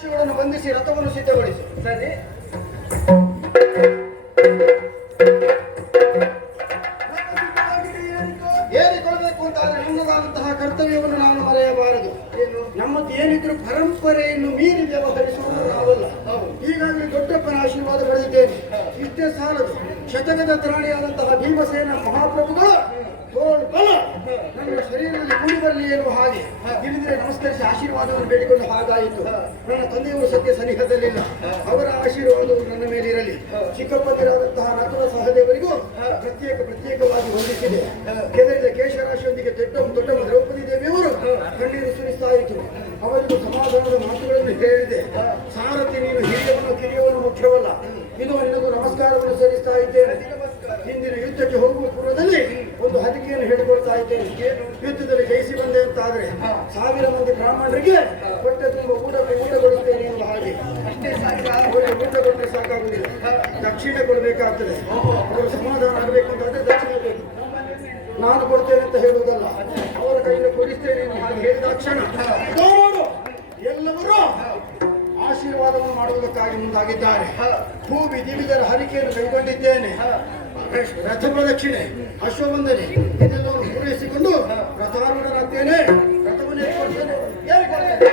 ಶಿವನನ್ನು ಬಂಧಿಸಿ ರಥವನ್ನು ಸಿದ್ಧಗೊಳಿಸಿ. ಸರಿ. ಏರಿಕೊಳ್ಳಬೇಕು ಅಂತಾದ್ರೆ ನಮ್ಮದಾದಂತಹ ಕರ್ತವ್ಯವನ್ನು ನಾನು ಮರೆಯಬಾರದು. ನಮ್ಮದು ಏನಿದ್ರು ಪರಂಪರೆಯನ್ನು ಮೀರಿ ವ್ಯವಹರಿಸುವುದು ನಾವಲ್ಲ. ಹೀಗಾಗಿ ದೊಡ್ಡಪ್ಪನ ಆಶೀರ್ವಾದ ಪಡೆದಿದ್ದೇನೆ. ಇಷ್ಟೇ ಸಾಲದು, ಶತಕದ ತ್ರಾಣಿಯಾದಂತಹ ಭೀಮಸೇನ ಮಹಾಪ್ರಭುಗಳು ತೋಳು ಬಲ ನನ್ನ ಶರೀರದಲ್ಲಿ ಕೂಡಿ ಬರಲಿ ಎನ್ನುವ ಹಾಗೆ ಇಲ್ಲಿದ್ರೆ ನಮಸ್ಕರಿಸಿ ಆಶೀರ್ವಾದವನ್ನು ಬೇಡಿಕೊಂಡು ಹಾಗಾಯಿತು. ನನ್ನ ತಂದೆಯವರು ಸದ್ಯ ಸನಿಹದಲ್ಲಿಲ್ಲ, ಅವರ ಆಶೀರ್ವಾದವು ನನ್ನ ಮೇಲೆ ಇರಲಿ. ಚಿಕ್ಕಪ್ಪಂದಿರಾದಂತಹ ನಕುಲ ಸಹದೇವರಿಗೂ ಪ್ರತ್ಯೇಕವಾಗಿ ಹೊಂದಿಸಿದೆ. ಕೆದರಿದ ಕೇಶರಾಶಿಯೊಂದಿಗೆ ದೊಡ್ಡ ದ್ರೌಪದಿ ದೇವಿಯವರು ಕಣ್ಣೀರು ಸುರಿಸ್ತಾ ಇತ್ತು. ಅವರಿಗೂ ಸಮಾಧಾನದ ಮಾತುಗಳನ್ನು ಹೇಳಿದೆ. ಸಾರಥಿ, ನೀನು ಹಿರಿಯವನು ಕಿರಿಯವನು ಮುಖ್ಯವಲ್ಲ, ಇದು ನಿನಗೂ ನಮಸ್ಕಾರವನ್ನು ಸಲ್ಲಿಸ್ತಾ ಇದ್ದೇನೆ. ಹಿಂದಿನ ಯುದ್ಧಕ್ಕೆ ಹೋಗುವ ಪೂರ್ವದಲ್ಲಿ ಒಂದು ಹರಿಕೆಯನ್ನು ಹೇಳಿಕೊಳ್ತಾ ಇದ್ದೇನೆ. ಯುದ್ಧದಲ್ಲಿ ಜಯಿಸಿ ಬಂದೆ ಅಂತಾದ್ರೆ 1000 ಮಂದಿ ಬ್ರಾಹ್ಮಣರಿಗೆ ಹೊಟ್ಟೆ ತುಂಬ ಊಟಗೊಳಿಸ್ತೇನೆ ಎನ್ನುವ ಹಾಗೆ. ಅಷ್ಟೇ ಅವರಿಗೆ ಊಟ ಕೊಟ್ಟರೆ ಸಾಕಾಗುವುದಿಲ್ಲ, ದಕ್ಷಿಣೆ ಕೊಡಬೇಕಾಗ್ತದೆ. ಅವರು ಸಮಾಧಾನ ಆಗಬೇಕು ಅಂತಾದ್ರೆ ದಕ್ಷಿಣೆ ಬೇಕು. ನಾನು ಕೊಡ್ತೇನೆ ಅಂತ ಹೇಳುವುದಲ್ಲ, ಅವರ ಕೈಯಿಂದ ಕೊಡಿಸ್ತೇನೆ ಎನ್ನುವ ಹಾಗೆ ಹೇಳಿದ ಕ್ಷಣ ಎಲ್ಲರೂ ಆಶೀರ್ವಾದವನ್ನು ಮಾಡುವುದಕ್ಕಾಗಿ ಮುಂದಾಗಿದ್ದಾರೆ. ಭೂಮಿ ದಿವಿದರ ಹರಿಕೆಯನ್ನು ಕೈಗೊಂಡಿದ್ದೇನೆ. ರಥ ಪ್ರದಕ್ಷಿಣೆ, ಅಶ್ವವಂದನೆ ಇದೆಲ್ಲವನ್ನು ಪೂರೈಸಿಕೊಂಡು ರಥಾರೂಢನಾಗ್ತೇನೆ. ರಥವನ್ನು ಏರ್ಪಡ್ತೇನೆ.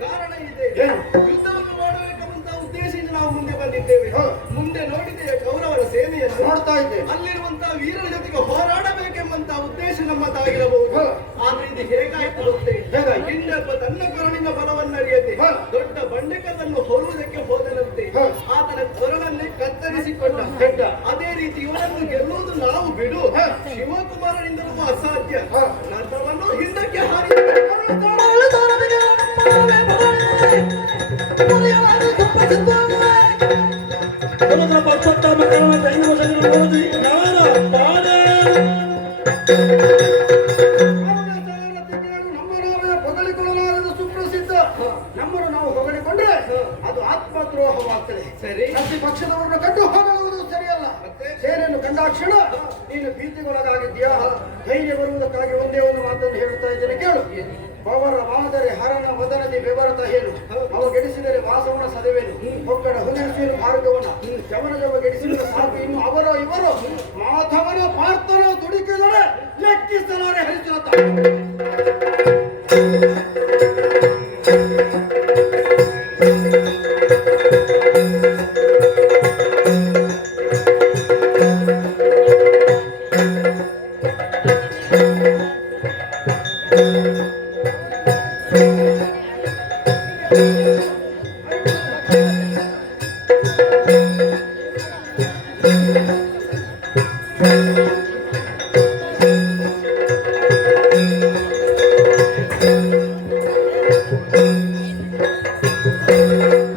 ಕಾರಣ ಇದೆ. ಯುದ್ಧವನ್ನು ಮಾಡಬೇಕೆಂಬಂತ ಉದ್ದೇಶದಿಂದ ನಾವು ಮುಂದೆ ಬಂದಿದ್ದೇವೆ. ಮುಂದೆ ನೋಡಿದೆ ಕೌರವರ ಸೇನೆಯನ್ನು ನೋಡ್ತಾ ಇದ್ದೇವೆ. ಅಲ್ಲಿರುವಂತಹ ವೀರರ ಜೊತೆಗೆ ಹೋರಾಡಬೇಕೆಂಬಂತ ಉದ್ದೇಶ ನಮ್ಮದಾಗಿರಬಹುದು. ಆದ್ರೆ ಇದು ಹೇಗಾಯ್ತು ಗೊತ್ತೇ? ಇನ್ನೊಬ್ಬ ತನ್ನ ಕೊರಳಿನ ಬಲವನ್ನರಿಯದೆ ದೊಡ್ಡ ಬಂಡೆಕಲ್ಲನ್ನು ಹೊರುವುದಕ್ಕೆ ಹೋದನಂತೆ. ಆತನ ಕೊರಳನ್ನೇ ಕತ್ತರಿಸಿಕೊಂಡ. ಅದೇ ರೀತಿ ಇವನನ್ನು ಗೆಲ್ಲುವುದು ನಾವು ಬಿಡು, ಶಿವಕುಮಾರನಿಂದಲೂ ಅಸಾಧ್ಯ. ನಂತರವನ್ನು ಹಿಂದಕ್ಕೆ ಹಾರಿ ಹೊಗಳಿಕೊಳ್ಳಲಾರದ ಸುಪ್ರಸಿದ್ಧ. ನಮ್ಮನ್ನು ನಾವು ಹೊಗಳಿಕೊಂಡ್ರೆ ಅದು ಆತ್ಮದ್ರೋಹವಾಗ್ತದೆ. ಸರಿ, ಪ್ರತಿ ಪಕ್ಷದವರನ್ನು ಕಂಡು ಹೊಗಳುವುದು ಸರಿಯಲ್ಲ. ಸೇನೆಯನ್ನು ಕಂಡಾಕ್ಷಣ ನೀನು ಭೀತಿಗೊಳಗಾಗಿದ್ಯಾ? ಧೈರ್ಯ ಬರುವುದಕ್ಕಾಗಿ ಒಂದೇ ಒಂದು ಮಾತನ್ನು ಹೇಳುತ್ತಾ ಇದ್ದೇನೆ, ಕೇಳು. ಪವರ ಮಾದರೆ ಹರಣ ವದನದಿ ಬೆವರತ ಹೇಳು. ಅವ ಗೆಡಿಸಿದರೆ ವಾಸವನ ಸದವೇನು, ಒಕ್ಕಡ ಹೊಗಳಿಸಿರು ಭಾರ್ಗವನ ಜವನ ಗೆಡಿಸಿದ ಸಾಕು. ಇನ್ನು ಅವರೋ ಇವರೋ ಮಾಧವನ ಪಾರ್ಥನ ದುಡಿಕಿದರೆ ಲೆಕ್ಕಿಸಲಾರೆ ಹರಿಸುತ್ತ. Thank you.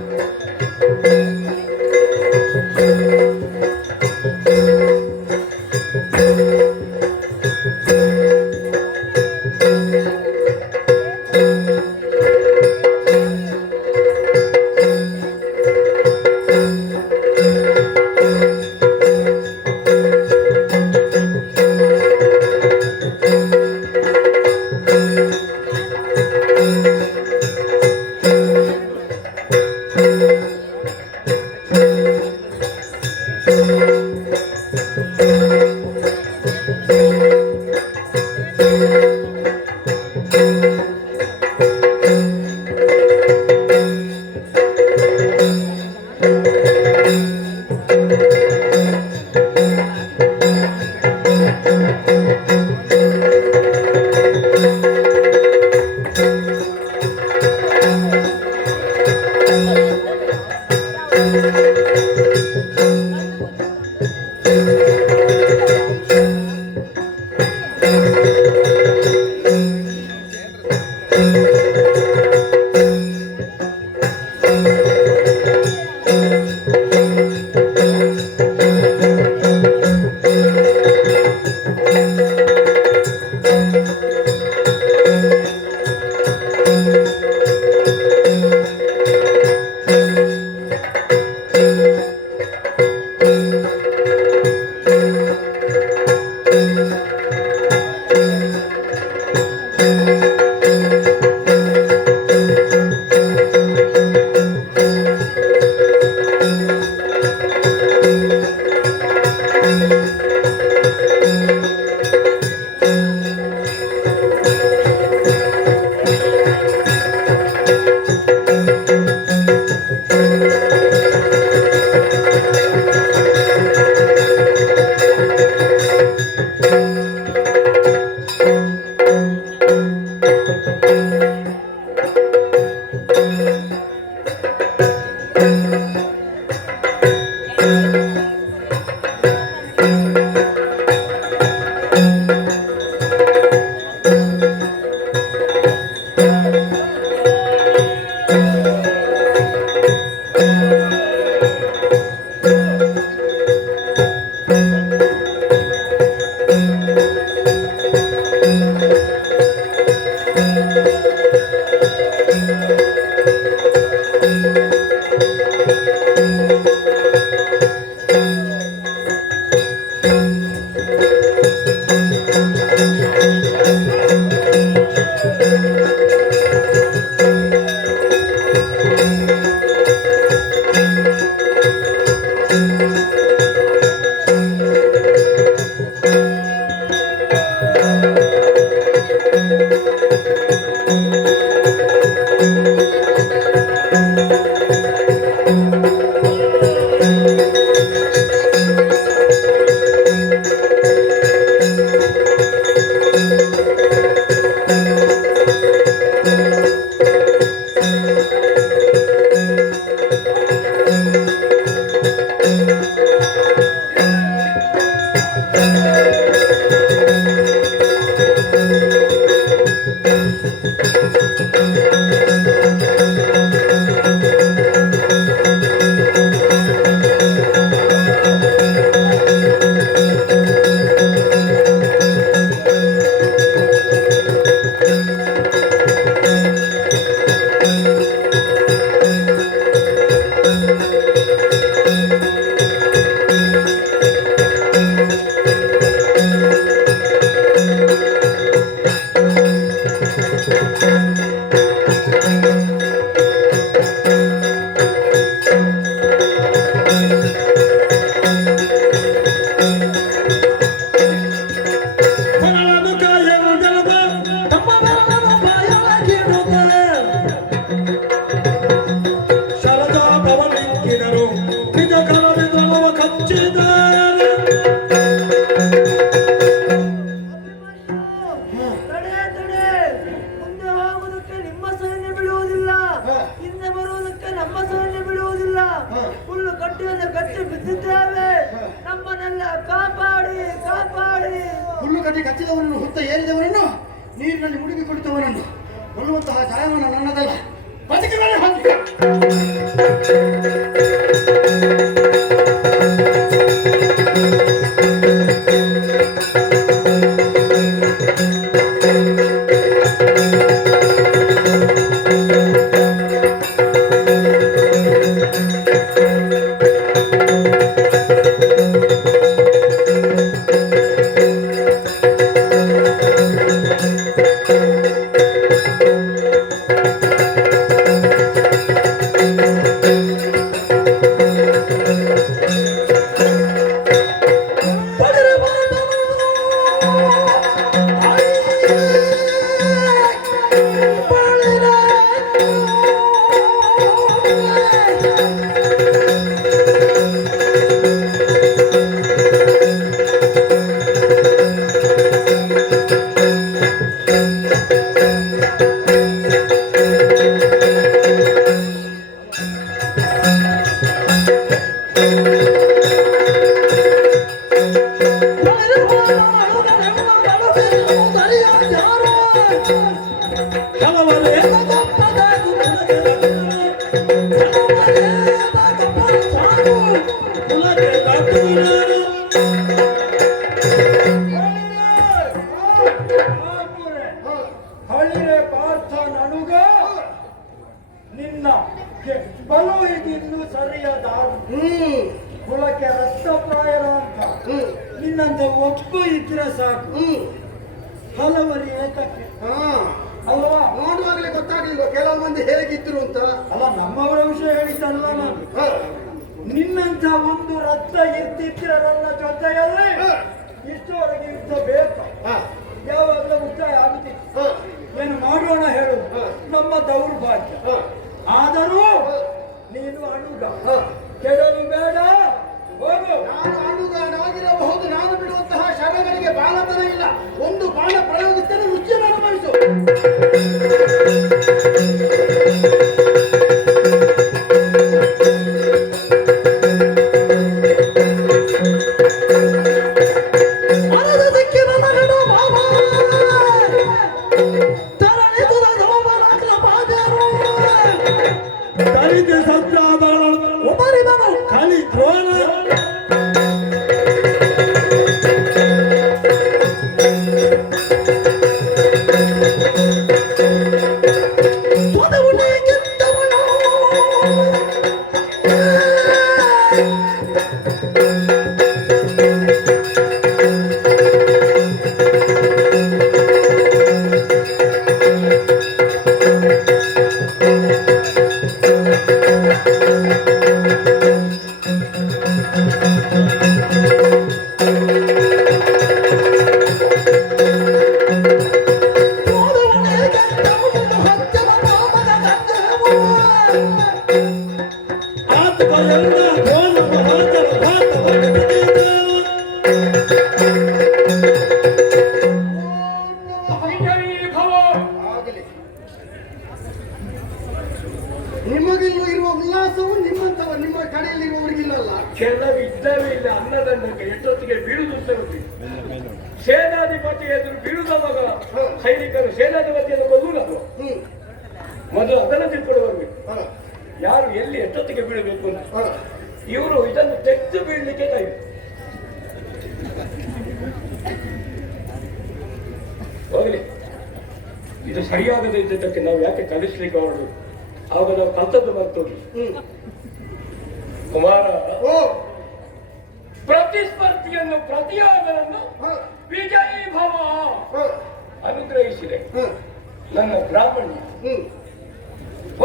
ಕಟ್ಟಿ ಕಚ್ಚಿದವರನ್ನು ಹುತ್ತ ಏರಿದವರನ್ನು ನೀರಿನಲ್ಲಿ ಮುಳುಗಿಕೊಳ್ಳುತ್ತವರನ್ನು ಕೊಲ್ಲುವಂತಹ ಜಾಯಮಾನ ನನ್ನದಲ್ಲ. ಬದುಕಿ ಮೇಲೆ ಹೋಗಿ ನಿನ್ನ ಬಲವಿಗಿನ್ನು ಸರಿಯಾದ ಕುಲಕ್ಕೆ ರಕ್ತಪ್ರಾಯರ ಅಂತ ನಿನ್ನಂತ ಒಬ್ಬ ಇದ್ರೆ ಸಾಕು. ಹಲವರಿ ಏತಕ್ಕೆ ಅಲ್ವಾ? ನೋಡುವಾಗಲೇ ಗೊತ್ತಾಗ್ಲಿಲ್ವ ಕೆಲವು ಮಂದಿ ಹೇಗಿದ್ರು ಅಂತ? ಅಲ್ಲ, ನಮ್ಮವರ ವಿಷಯ ಹೇಳಿದ್ದಲ್ಲ ನಾನು. ನಿನ್ನಂತ ಒಂದು ರಕ್ತ ಇರ್ತಿದ್ರೆ ನನ್ನ ಜೊತೆಯಲ್ಲಿ ಇಷ್ಟವರೆಗೆ ಯುದ್ಧ ಬೇಕು, ಯಾವಾಗಲೂ ಉತ್ತಾಯ ಆಗುತ್ತಿತ್ತು. ಏನು ಮಾಡೋಣ ಹೇಳು, ನಮ್ಮ ದೌರ್ಭಾಗ್ಯ. ಆದರೂ ನೀನು ಅಣುಗ, ಕೆಡಲು ಬೇಡ, ಹೋಗು. ನಾನು ಅಣುಗನಾಗಿರಬಹುದು, ನಾನು ಬಿಡುವಂತಹ ಶರಗಳಿಗೆ ಬಾಲತನ ಇಲ್ಲ. ಒಂದು ಬಾಣ ಪ್ರಯೋಗಿಸಿದರೆ ರುಚಿಯನ್ನು ಅನುಭವಿಸು. ಸಜ್ಜಾದಳ ಒಬ್ಬರಿದನು ಕಲಿ ದ್ರೋಣ ಆಗಲಿ. ನಿಮಗಿಲ್ವ ಇರುವ ಉಲ್ಲಾಸವು ನಿಮ್ಮ ಕಡೆಯಲ್ಲಿರುವವರಿಗಿಲ್ಲಲ್ಲ. ಕೆಲವಿದ್ದವೇ ಇಲ್ಲ ಅನ್ನದನ್ನಕ್ಕೆ ಎಷ್ಟೊತ್ತಿಗೆ ಬೀಳುದು ಸರುದಿ ಸೇನಾಧಿಪತಿ ಎದುರು ಬೀಳುದ ಮಗ ಸೈನಿಕರು ಸೇನಾಧಿಪತಿಯನ್ನು ಕೊಲ್ಲುವುದು ಮೊದಲು ಅದನ್ನು ತಿಳ್ಕೊಂಡು ಬರ್ಬೇಕು. ಯಾರು ಎಲ್ಲಿ ಎಷ್ಟೊತ್ತಿಗೆ ಬೀಳಬೇಕು ಅಂತ ಇವರು ಇದನ್ನು ತೆಗೆದು ಬೀಳಲಿಕ್ಕೆ ಕಾಯ್ದು ಹೋಗಲಿ. ಇದು ಸರಿಯಾಗದೇ ಇದ್ದಕ್ಕೆ ನಾವು ಯಾಕೆ ಕಲಿಸ್ಲಿಕ್ಕೆ ಹೊರಡು? ಆಗ ನಾವು ಕಲ್ತದ್ದು ಬರ್ತೋಗಿ ಕುಮಾರ ಪ್ರತಿಸ್ಪರ್ಧಿಯನ್ನು ಪ್ರತಿಯಾಗವನ್ನು ವಿಜಯೀ ಭವ ಅನುಗ್ರಹಿಸಿದೆ. ನನ್ನ ಬ್ರಾಹ್ಮಣ್ಯ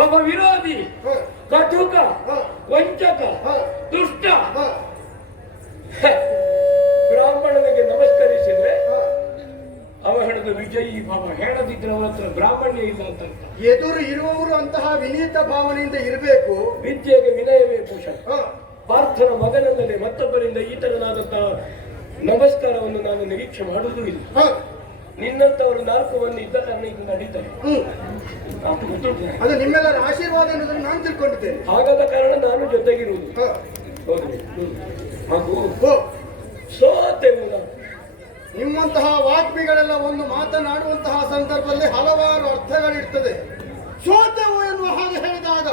ಒಬ್ಬ ವಿರೋಧಿ ಕಟುಕ ವಂಚಕ ದುಷ್ಟ ಬ್ರಾಹ್ಮಣನಿಗೆ ನಮಸ್ಕರಿಸಿದ್ರೆ ಅವ ಹೇಳಿದ ವಿಜಯೀ ಭಾವ, ಹೇಳದಿದ್ರೆ ಅವರ ಹತ್ರ ಬ್ರಾಹ್ಮಣ್ಯ ಇಲ್ಲ ಅಂತ. ಎದುರು ಇರುವವರು ಅಂತಹ ವಿನೀತ ಭಾವನೆಯಿಂದ ಇರಬೇಕು. ವಿದ್ಯೆಗೆ ವಿನಯವೇ ಭೂಷಣ. ಪಾರ್ಥನ ಮಗನಲ್ಲದೆ ಮತ್ತೊಬ್ಬರಿಂದ ಈ ತರನಾದಂತಹ ನಮಸ್ಕಾರವನ್ನು ನಾನು ನಿರೀಕ್ಷೆ ಮಾಡುವುದೂ ಇಲ್ಲ. ನಿನ್ನಂತವರು 4 ಮಂದಿ ಇದ್ದ ಕಾರಣ ಇದು ನಡೀತಾರೆ. ಅದು ನಿಮ್ಮೆಲ್ಲರ ಆಶೀರ್ವಾದ ಎನ್ನುವುದನ್ನು ನಾನು ತಿಳ್ಕೊಂಡಿದ್ದೇನೆ. ಹಾಗಾದ ಕಾರಣ ನಾನು ಜೊತೆಗಿರುವುದು. ಹೌದು ಹಾಗೂ ಸೋತೆವು ನಾವು. ನಿಮ್ಮಂತಹ ವಾಗ್ಮಿಗಳೆಲ್ಲ ಒಂದು ಮಾತನಾಡುವಂತಹ ಸಂದರ್ಭದಲ್ಲಿ ಹಲವಾರು ಅರ್ಥಗಳಿರ್ತದೆ. ಸೋತೆವು ಎನ್ನುವ ಹಾಗೆ ಹೇಳಿದಾಗ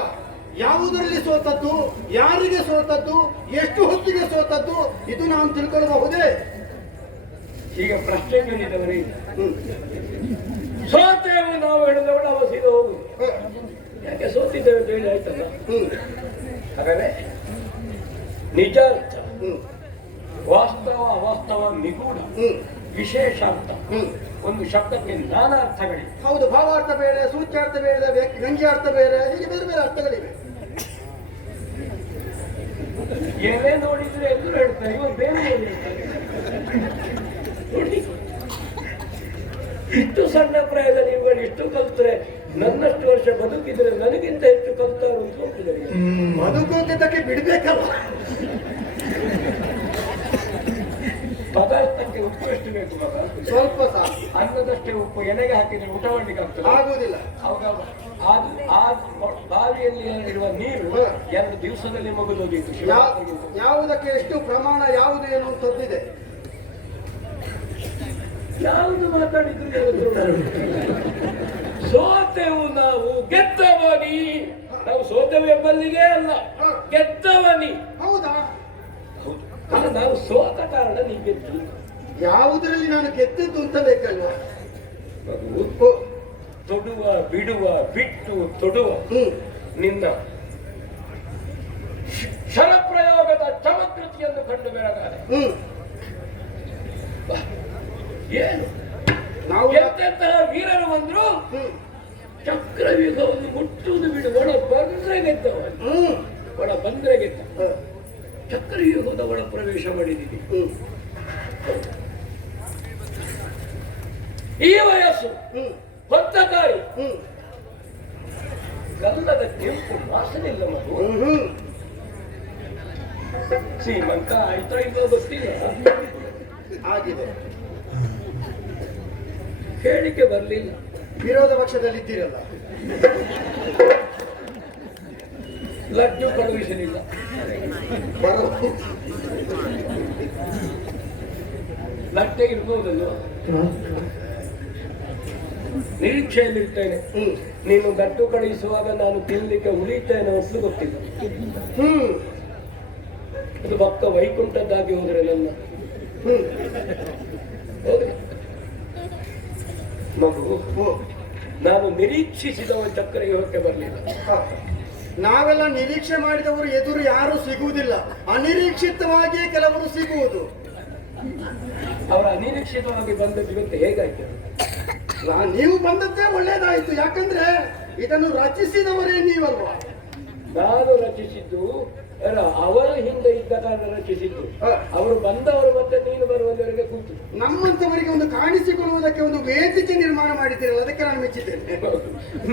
ಯಾವುದರಲ್ಲಿ ಸೋತದ್ದು, ಯಾರಿಗೆ ಸೋತದ್ದು, ಎಷ್ಟು ಹೊತ್ತಿಗೆ ಸೋತದ್ದು, ಇದು ನಾವು ತಿಳ್ಕೊಳ್ಳಬಹುದೇ? ಈಗ ಪ್ರಶ್ನೆ ಕೇಳಿದವರೇ ಸೋತೆವು ನಾವು ಹೇಳಿದವಳು ಅವ ಸೀದ ಹೋಗುದು. ಯಾಕೆ ಸೋತಿದ್ದೇವೆ ಅಂತ ಹೇಳಿ ಆಯ್ತಲ್ಲ. ಹಾಗಾದ್ರೆ ನಿಜ ಅರ್ಥ, ವಾಸ್ತವ ಅವಾಸ್ತವ, ನಿಗೂಢ ವಿಶೇಷ ಅರ್ಥ, ಒಂದು ಶಬ್ದಕ್ಕೆ ನಾನಾ ಅರ್ಥಗಳಿವೆ. ಹೌದು, ಭಾವಾರ್ಥ ಬೇರೆ, ಸೂಚ್ಯಾರ್ಥ ಬೇರೆ, ವ್ಯಂಗ್ಯಾರ್ಥ ಬೇರೆ, ಹೀಗೆ ಬೇರೆ ಬೇರೆ ಅರ್ಥಗಳಿವೆ. ಏನೇ ನೋಡಿದ್ರೆ ಎಲ್ಲರೂ ಹೇಳ್ತಾರೆ ಇವರು ಬೇರೆ ಹೇಳ್ತಾರೆ. ನೋಡಿ, ಇಷ್ಟು ಸಣ್ಣ ಪ್ರಾಯದಲ್ಲಿ ಇವುಗಳು ಇಷ್ಟು ಕಲ್ತ್ರೆ ನನ್ನಷ್ಟು ವರ್ಷ ಬದುಕಿದ್ರೆ ನನಗಿಂತ ಹೆಚ್ಚು ಕಲ್ತಾರು ಅಂತ ಹೋಗ್ತಿದ್ದಾರೆ. ಬದುಕೋದಕ್ಕೆ ಬಿಡ್ಬೇಕಲ್ಲ. ಪದಾರ್ಥಕ್ಕೆ ಉಪ್ಪು ಎಷ್ಟು ಬೇಕು ಮಗ? ಸ್ವಲ್ಪ ಸಾಕು. ಅನ್ನದಷ್ಟೇ ಉಪ್ಪು ಎಲೆಗೆ ಹಾಕಿದ್ರೆ ಊಟ ಮಾಡ್ಲಿಕ್ಕೆ ಆಗ್ತದೆ? ಆಗುವುದಿಲ್ಲ. ಬಾವಿಯಲ್ಲಿ ಇರುವ ನೀರು 2 ದಿವಸದಲ್ಲಿ ಮುಗಿದೋದಿತ್ತು. ಯಾವುದಕ್ಕೆ ಎಷ್ಟು ಪ್ರಮಾಣ, ಯಾವುದು ಏನು ಅಂತದ್ದಿದೆ. ಯಾವುದು ಮಾತಾಡಿದ್ರು ಸೋತೆವು ನಾವು ಗೆದ್ದವನಿ. ನಾವು ಸೋತೆವು ಎಂಬಲ್ಲಿಗೆ ಅಲ್ಲ, ಗೆದ್ದವನಿ. ಹೌದಾ? ಹೌದು. ನಾನು ಸೋತ ಕಾರಣ ನೀ ಗೆದ್ದು. ಯಾವುದರಲ್ಲಿ ನಾನು ಗೆದ್ದದ್ದು ಅಂತ ಬೇಕಲ್ವಾ? ತೊಡುವ ಬಿಡುವ ಬಿಟ್ಟು ತೊಡುವ ನಿನ್ನ ಶರಪ್ರಯೋಗದ ಚಮಕೃತಿಯನ್ನು ಕಂಡು ಬೆಳಗಾರೆ. ಏನು ನಾವು ಎಂತೆಂತಹ ವೀರರು ಬಂದ್ರು ಚಕ್ರವ್ಯೂಹವನ್ನು ಮುಟ್ಟುವುದು ಬಿಡು. ಒಳ ಬಂದ್ರೆ ಗೆದ್ದವ, ಒಳ ಬಂದ್ರೆ ಗೆದ್ದ. ಚಕ್ರವ್ಯೂಹದ ಒಳ ಪ್ರವೇಶ ಮಾಡಿದ್ದೀವಿ. ಈ ವಯಸ್ಸು ಹೊತ್ತಕಾಯಿ ಗಲ್ಲದ ಕೆಂಪು ವಾಸನಿಲ್ಲ ಮಗು. ಶ್ರೀಮಂತ ಆಯ್ತಾ ಇಲ್ಲೋ ಗೊತ್ತಿಲ್ಲ, ಆಗಿದೆ. ಹೇಳಿಕೆ ಬರಲಿಲ್ಲ. ವಿರೋಧ ಪಕ್ಷದಲ್ಲಿ ಇದ್ದೀರಲ್ಲ, ಲಡ್ಡು ಕಳುಹಿಸಲಿಲ್ಲ. ಲಟ್ಟೆ ಇರ್ಬೋದಲ್ವ? ನಿರೀಕ್ಷೆಯಲ್ಲಿರ್ತೇನೆ. ನೀನು ದಟ್ಟು ಕಳುಹಿಸುವಾಗ ನಾನು ತಿನ್ನಲಿಕ್ಕೆ ಉಳಿತೇನೆ ಹೊತ್ತು ಗೊತ್ತಿಲ್ಲ. ಅದು ಪಕ್ಕ ವೈಕುಂಠದ್ದಾಗಿ ಹೋದ್ರೆ ನನ್ನ ಮಗು, ನಾನು ನಿರೀಕ್ಷಿಸಿದವ ಚಕ್ರವ್ಯೂಹಕ್ಕೆ ಬರಲಿಲ್ಲ. ನಾವೆಲ್ಲ ನಿರೀಕ್ಷೆ ಮಾಡಿದವರು ಎದುರು ಯಾರು ಸಿಗುವುದಿಲ್ಲ, ಅನಿರೀಕ್ಷಿತವಾಗಿಯೇ ಕೆಲವರು ಸಿಗುವುದು. ಅವರ ಅನಿರೀಕ್ಷಿತವಾಗಿ ಬಂದದ್ದು ಇವತ್ತು ಹೇಗಾಯ್ತು? ನೀವು ಬಂದದ್ದೇ ಒಳ್ಳೇದಾಯ್ತು, ಯಾಕಂದ್ರೆ ಇದನ್ನು ರಚಿಸಿದವರೇ ನೀವಲ್ವಾ. ನಾನು ರಚಿಸಿದ್ದು ಅಲ್ಲ, ಅವರ ಹಿಂದೆ ಇದ್ದ ಕಾರಣ ರಚಿಸಿದ್ದು. ಅವರು ಬಂದವರು ಮತ್ತೆ ನೀನು ಬರುವವರೆಗೆ ಕೂತು ನಮ್ಮಂತವರಿಗೆ ಒಂದು ಕಾಣಿಸಿಕೊಳ್ಳುವುದಕ್ಕೆ ಒಂದು ವೇದಿಕೆ ನಿರ್ಮಾಣ ಮಾಡಿದ್ದೀರಲ್ಲ, ಅದಕ್ಕೆ ನಾನು ಮೆಚ್ಚಿದ್ದೇನೆ.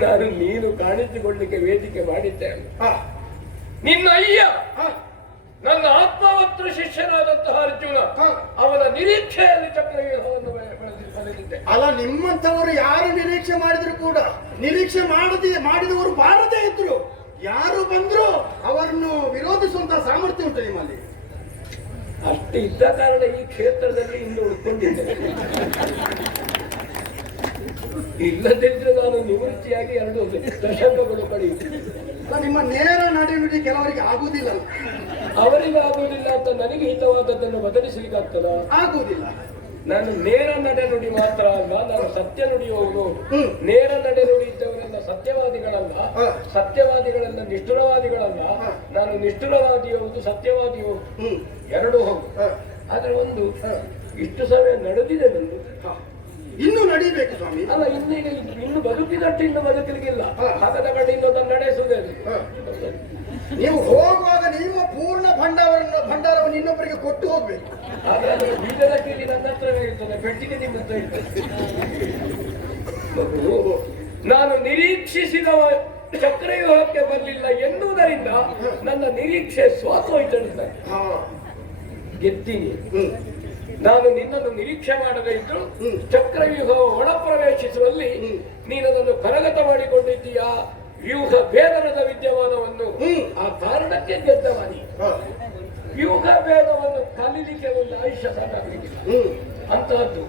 ನಾನು ನೀನು ಕಾಣಿಸಿಕೊಳ್ಳಲಿಕ್ಕೆ ವೇದಿಕೆ ಮಾಡಿದ್ದೇನೆ. ನಿನ್ನ ಅಯ್ಯ ನನ್ನ ಆತ್ಮವತ್ರ ಶಿಷ್ಯನಾದಂತಹ ಅರ್ಜುನ ಅವನ ನಿರೀಕ್ಷೆಯಲ್ಲಿ ಚಕ್ರವ್ಯೂಹವನ್ನು ಬೆಳೆದಿದ್ದೆ. ಅಲ್ಲ, ನಿಮ್ಮಂತವರು ಯಾರು ನಿರೀಕ್ಷೆ ಮಾಡಿದ್ರು ಕೂಡ ನಿರೀಕ್ಷೆ ಮಾಡಿದವರು ಬಾರದೇ ಇದ್ರು, ಯಾರು ಬಂದ್ರು ಅವರನ್ನು ವಿರೋಧಿಸುವಂತಹ ಸಾಮರ್ಥ್ಯ ಉಂಟು ನಿಮ್ಮಲ್ಲಿ. ಅಷ್ಟು ಇದ್ದ ಕಾರಣ ಈ ಕ್ಷೇತ್ರದಲ್ಲಿ ಇನ್ನು ಉಳ್ಕೊಂಡಿದ್ದೇನೆ. ಇಲ್ಲದಿದ್ರೆ ನಾನು ನಿವೃತ್ತಿಯಾಗಿ 2 ದಶಕಗಳು ಕಳೆಯುತ್ತೇನೆ. ನಿಮ್ಮ ನೇರ ನಡೆನುಡಿ ಕೆಲವರಿಗೆ ಆಗುವುದಿಲ್ಲ. ಅವರಿಗೆ ಆಗುವುದಿಲ್ಲ ಅಂತ ನನಗೆ ಹಿತವಾದದ್ದನ್ನು ಬದಲಿಸಲಿಕ್ಕಾಗ್ತದ? ಆಗುವುದಿಲ್ಲ. ನಾನು ನೇರ ನಡೆನುಡಿ ಮಾತ್ರ ಅಲ್ಲ, ನಾನು ಸತ್ಯ ನುಡಿಯುವವರು. ನೇರ ನಡೆನುಡಿ ಇದ್ದವರೆಲ್ಲ ಸತ್ಯವಾದಿಗಳಲ್ಲ, ಸತ್ಯವಾದಿಗಳೆಲ್ಲ ನಿಷ್ಠುರವಾದಿಗಳಲ್ಲ. ನಾನು ನಿಷ್ಠುರವಾದಿಯುವುದು ಸತ್ಯವಾದಿಯುವುದು ಎರಡೂ ಹೌದು. ಆದ್ರೆ ಒಂದು ಇಷ್ಟು ಸಮಯ ನಡೆದಿದೆ ನಂದು, ಇನ್ನು ನಡೀಬೇಕು ಸ್ವಾಮಿ. ಅಲ್ಲ, ಇನ್ನು ಬದುಕಿದಟ್ಟು ಇನ್ನು ಬದುಕಲಿಕ್ಕಿಲ್ಲ. ಹಠದ ಕಡೆ ಇನ್ನೊಂದು ನಡೆಸುವುದೇ. ನೀವು ಹೋಗುವಾಗ ನಿಮ್ಮ ಪೂರ್ಣ ಭಂಡಾರವನ್ನು ಇನ್ನೊಬ್ಬರಿಗೆ ಕೊಟ್ಟು ಹೋಗ್ಬೇಕು. ಹಾಗಾದ್ರೆ ಬೀಜದ ಕೀಲಿ ನನ್ನ ಹತ್ರವೇ ಇರ್ತದೆ, ಪೆಟ್ಟಿಗೆ ನಿಮ್ಮ ಹತ್ರ ಇರ್ತದೆ. ನಾನು ನಿರೀಕ್ಷಿಸಿದ ಚಕ್ರವ್ಯೂಹಕ್ಕೆ ಬರಲಿಲ್ಲ ಎನ್ನುವುದರಿಂದ ನನ್ನ ನಿರೀಕ್ಷೆ ಸ್ವಾತೋಯ್ತದೆ. ಗೆದ್ದೀನಿ. ನಾನು ನಿನ್ನನ್ನು ನಿರೀಕ್ಷೆ ಮಾಡದೇ ಇದ್ರು ಚಕ್ರವ್ಯೂಹ ಒಳ ಪ್ರವೇಶಿಸುವಲ್ಲಿ ನೀನದನ್ನು ಕರಗತ ಮಾಡಿಕೊಂಡಿದ್ದೀಯಾ ವ್ಯೂಹ ಭೇದನದ ವಿದ್ಯಮಾನವನ್ನು. ಆ ಕಾರಣಕ್ಕೆ ಗೆದ್ದವಾನಿ. ವ್ಯೂಹ ಭೇದವನ್ನು ಕಲಿಲಿಕ್ಕೆ ಒಂದು ಆಯುಷ್ಯ ಸಾಕಾಗಲಿಕ್ಕಿಲ್ಲ. ಅಂತಹದ್ದು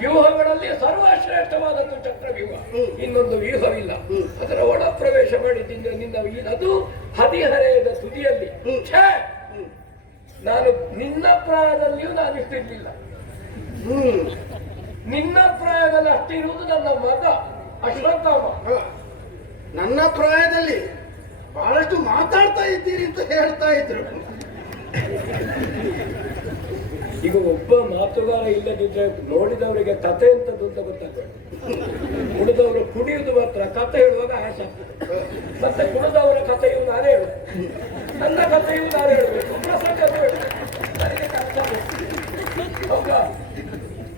ವ್ಯೂಹಗಳಲ್ಲಿ ಸರ್ವಶ್ರೇಷ್ಠವಾದದ್ದು ಚಕ್ರವ್ಯೂಹ, ಇನ್ನೊಂದು ವ್ಯೂಹವಿಲ್ಲ. ಅದರ ಒಳ ಪ್ರವೇಶ ಮಾಡಿದ್ದಿಂದ ನಿನ್ನ ಅದು ಹದಿಹರೆಯದ ತುದಿಯಲ್ಲಿ. ನಾನು ನಿನ್ನ ಪ್ರಾಯದಲ್ಲಿಯೂ ನಾನು ಇಷ್ಟಿರ್ಲಿಲ್ಲ. ನಿನ್ನ ಪ್ರಾಯದಲ್ಲಿ ಅಷ್ಟಿರುವುದು ನನ್ನ ಮಗ ಅಶ್ವತ್ಥಾಮ. ನನ್ನ ಪ್ರಾಯದಲ್ಲಿ ಬಹಳಷ್ಟು ಮಾತಾಡ್ತಾ ಇದ್ದೀರಿ ಅಂತ ಹೇಳ್ತಾ ಇದ್ರು. ಈಗ ಒಬ್ಬ ಮಾತುಗಾರ ಇಲ್ಲದಿದ್ರೆ ನೋಡಿದವರಿಗೆ ಕಥೆ ಎಂತದ್ದು ಅಂತ ಗೊತ್ತಾಗ್ತದೆ. ಕುಡಿದವರು ಕುಡಿಯುವುದು ಮಾತ್ರ, ಕಥೆ ಹೇಳುವಾಗ ಆಶ. ಮತ್ತೆ ಕುಡಿದವರ ಕಥೆಯು ನಾನೇ ಹೇಳು, ನನ್ನ ಕಥೆಯು ನಾನೇ ಹೇಳಬೇಕು, ಪ್ರಸಂಗ ನನಗೆ ಕಷ್ಟ. ಹೌದಾ?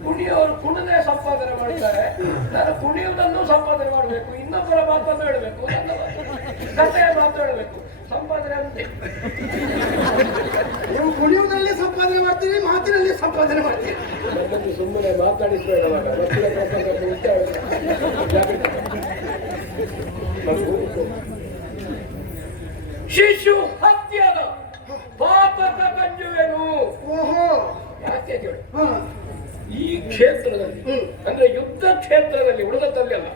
ಕುಣಿಯವರು ಕುಣದೇ ಸಂಪಾದನೆ ಮಾಡ್ತಾರೆ, ನಾನು ಕುಣಿಯುವುದನ್ನು ಸಂಪಾದನೆ ಮಾಡಬೇಕು, ಇನ್ನೊಬ್ಬರ ಮಾತನ್ನು ಹೇಳಬೇಕು, ನನ್ನ ಕಥೆಯ ಮಾತು ಹೇಳಬೇಕು. ಸಂಪಾದನೆ ಅಂತೆ. ನೀವು ಕುಣಿಯುವುದರಲ್ಲಿ ಸಂಪಾದನೆ ಮಾಡ್ತೀರಿ, ಮಾತಿನಲ್ಲಿ ಸಂಪಾದನೆ ಮಾಡ್ತೀರಿ. ನನ್ನನ್ನು ಸುಮ್ಮನೆ ಮಾತಾಡಿಸಬೇಡವಾಗ ಶಿಶು ಹತ್ಯದ ಪಾಪಕ ಕಂಜುವೆನು. ಓಹೋ, ಯಾಕೆ ಕೇಳು? ಈ ಕ್ಷೇತ್ರದಲ್ಲಿ ಅಂದ್ರೆ ಯುದ್ಧ ಕ್ಷೇತ್ರದಲ್ಲಿ, ಉಳಿದದಲ್ಲಿ ಅಲ್ಲ,